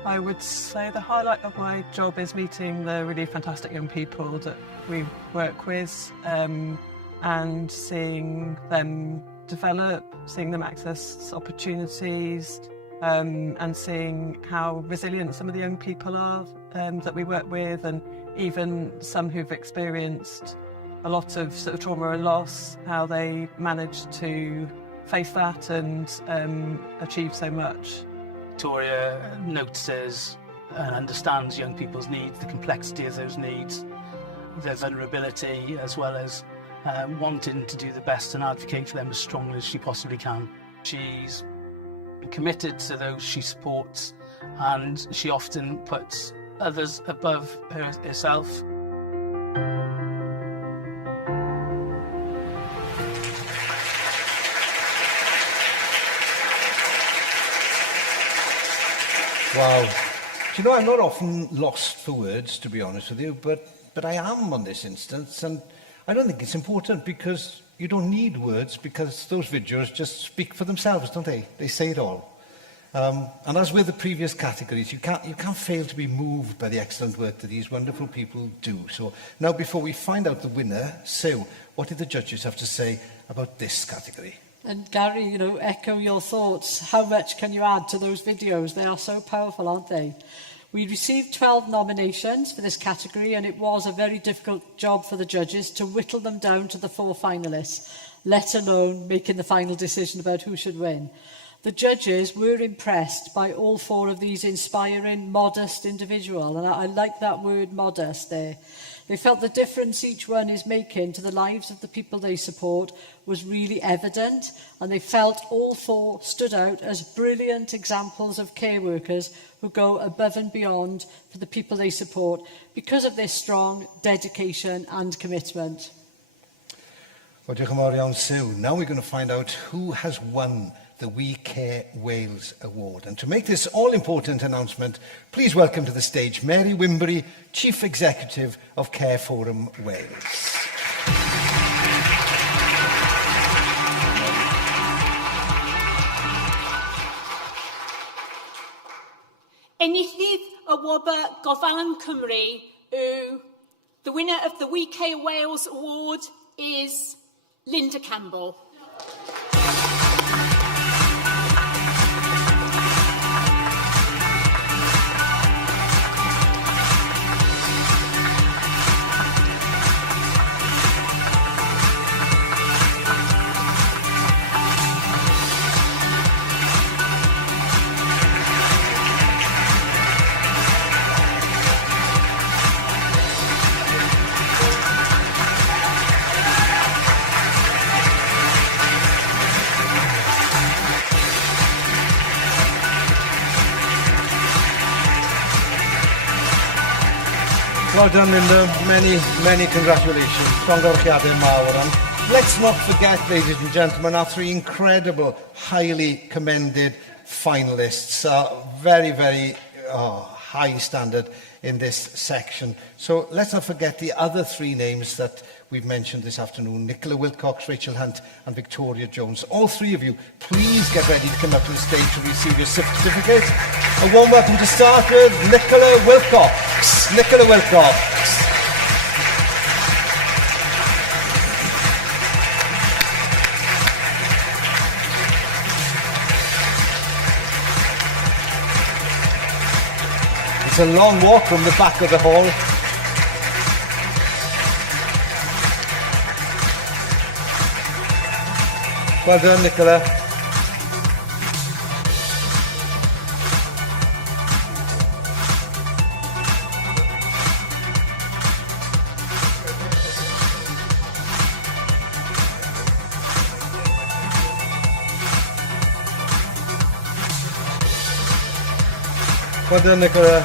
I would say the highlight of my job is meeting the really fantastic young people that we work with and seeing them develop, seeing them access opportunities and seeing how resilient some of the young people are that we work with, and even some who've experienced a lot of sort of trauma and loss, how they manage to face that and achieve so much. Victoria notices and understands young people's needs, the complexity of those needs, their vulnerability, as well as wanting to do the best and advocate for them as strongly as she possibly can. She's committed to those she supports, and she often puts others above herself. Wow. Do you know, I'm not often lost for words, to be honest with you, but I am on this instance, and I don't think it's important because you don't need words, because those videos just speak for themselves, don't they? They say it all. And as with the previous categories, you can't fail to be moved by the excellent work that these wonderful people do. So now, before we find out the winner, Sue, what did the judges have to say about this category? And Gary, you know, echo your thoughts. How much can you add to those videos? They are so powerful, aren't they? We received 12 nominations for this category, and it was a very difficult job for the judges to whittle them down to the 4 finalists, let alone making the final decision about who should win. The judges were impressed by all 4 of these inspiring, modest individuals, and I like that word modest there. They felt the difference each one is making to the lives of the people they support was really evident, and they felt all 4 stood out as brilliant examples of care workers who go above and beyond for the people they support because of their strong dedication and commitment. Well, diolch yn fawr iawn, Sue. Now we're going to find out who has won the We Care Wales Award. And to make this all-important announcement, please welcome to the stage Mary Wimbury, Chief Executive of Care Forum Wales. Enillydd y Wobr Gofal yn Cymru yw, the winner of the We Care Wales Award is Linda Campbell. Well done, Linda. Many congratulations. Llongyfarchiadau mawr. And let's not forget, ladies and gentlemen, our 3 incredible, highly commended finalists. Very high standard in this section. So let's not forget the other 3 names that we've mentioned this afternoon: Nicola Wilcox, Rachel Hunt and Victoria Jones. All 3 of you, please get ready to come up to the stage to receive your certificate. A warm welcome to start with Nicola Wilcox. Nicola Wilcox. It's a long walk from the back of the hall. Well done, Nicola. Well done, Nicola.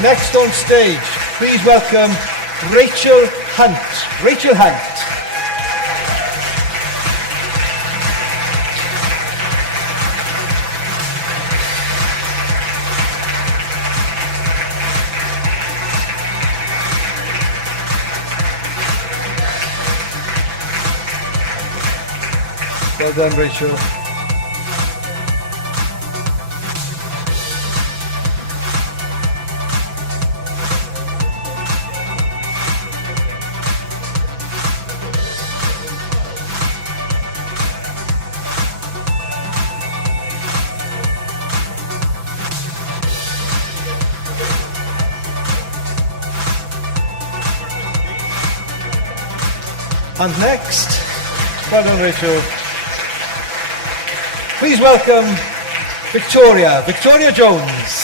Next on stage, please welcome Rachel Hunt. Rachel Hunt. Well done, Rachel. And next, well done, Rachel. Please welcome Victoria Jones.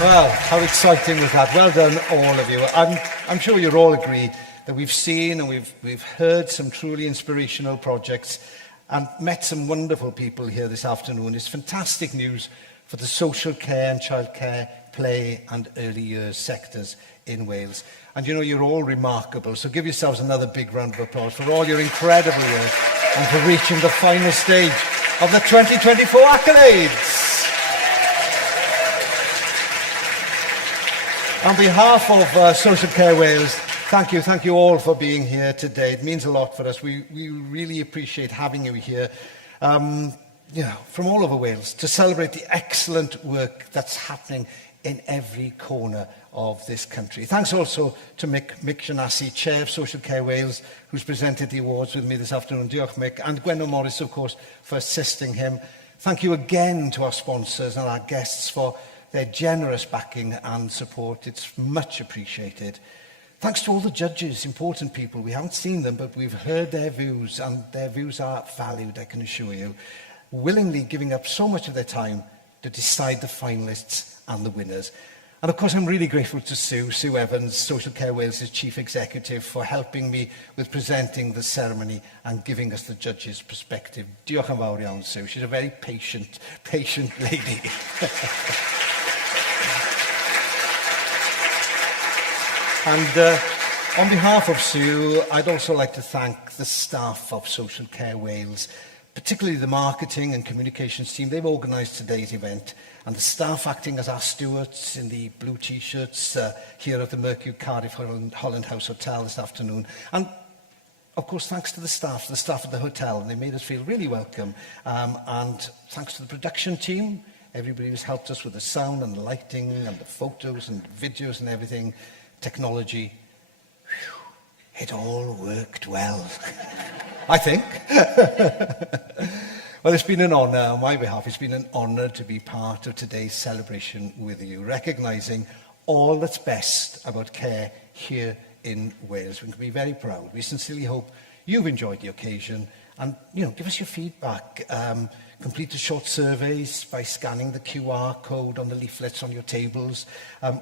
Well, how exciting was that? Well done, all of you. I'm sure you'll all agree that we've seen and we've heard some truly inspirational projects and met some wonderful people here this afternoon. It's fantastic news for the social care and childcare, play and early years sectors in Wales. And you know, you're all remarkable, so give yourselves another big round of applause for all your incredible work and for reaching the final stage of the 2024 Accolades. On behalf of Social Care Wales, thank you all for being here today. It means a lot for us. We really appreciate having you here, from all over Wales, to celebrate the excellent work that's happening in every corner of this country. Thanks also to Mick Shanassi, Chair of Social Care Wales, who's presented the awards with me this afternoon. Diolch, Mick. And Gwen Morris, of course, for assisting him. Thank you again to our sponsors and our guests for their generous backing and support. It's much appreciated. Thanks to all the judges, important people. We haven't seen them, but we've heard their views, and their views are valued, I can assure you, willingly giving up so much of their time to decide the finalists and the winners. And of course, I'm really grateful to Sue Evans, Social Care Wales' Chief Executive, for helping me with presenting the ceremony and giving us the judges' perspective. Diolch yn fawr iawn, Sue. She's a very patient lady. And on behalf of Sue, I'd also like to thank the staff of Social Care Wales, particularly the marketing and communications team. They've organised today's event, and the staff acting as our stewards in the blue T-shirts here at the Mercury Cardiff Holland House Hotel this afternoon. And of course, thanks to the staff at the hotel. They made us feel really welcome. And thanks to the production team, everybody who's helped us with the sound and the lighting and the photos and videos and everything. Technology, it all worked well, I think. Well, it's been an honour on my behalf. It's been an honour to be part of today's celebration with you, recognising all that's best about care here in Wales. We can be very proud. We sincerely hope you've enjoyed the occasion, and give us your feedback. Complete the short surveys by scanning the QR code on the leaflets on your tables.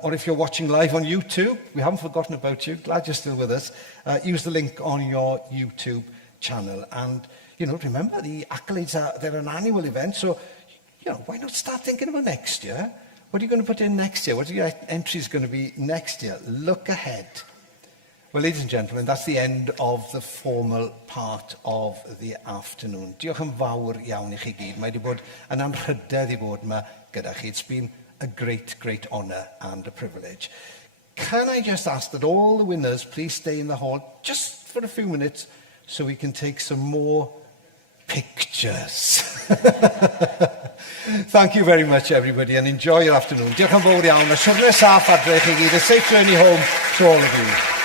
Or if you're watching live on YouTube, we haven't forgotten about you, glad you're still with us, use the link on your YouTube channel. And, remember, the Accolades they're an annual event, so, why not start thinking about next year? What are you going to put in next year? What are your entries going to be next year? Look ahead. Well, ladies and gentlemen, that's the end of the formal part of the afternoon. Diolch yn fawr iawn I chi gyd. Mae wedi bod yn anrhydedd I fod yma gyda chi. It's been a great, great honour and a privilege. Can I just ask that all the winners please stay in the hall just for a few minutes so we can take some more pictures. Thank you very much, everybody, and enjoy your afternoon. Diolch yn fawr iawn. A siwrne saff adre chi gyd. A safe journey home to all of you.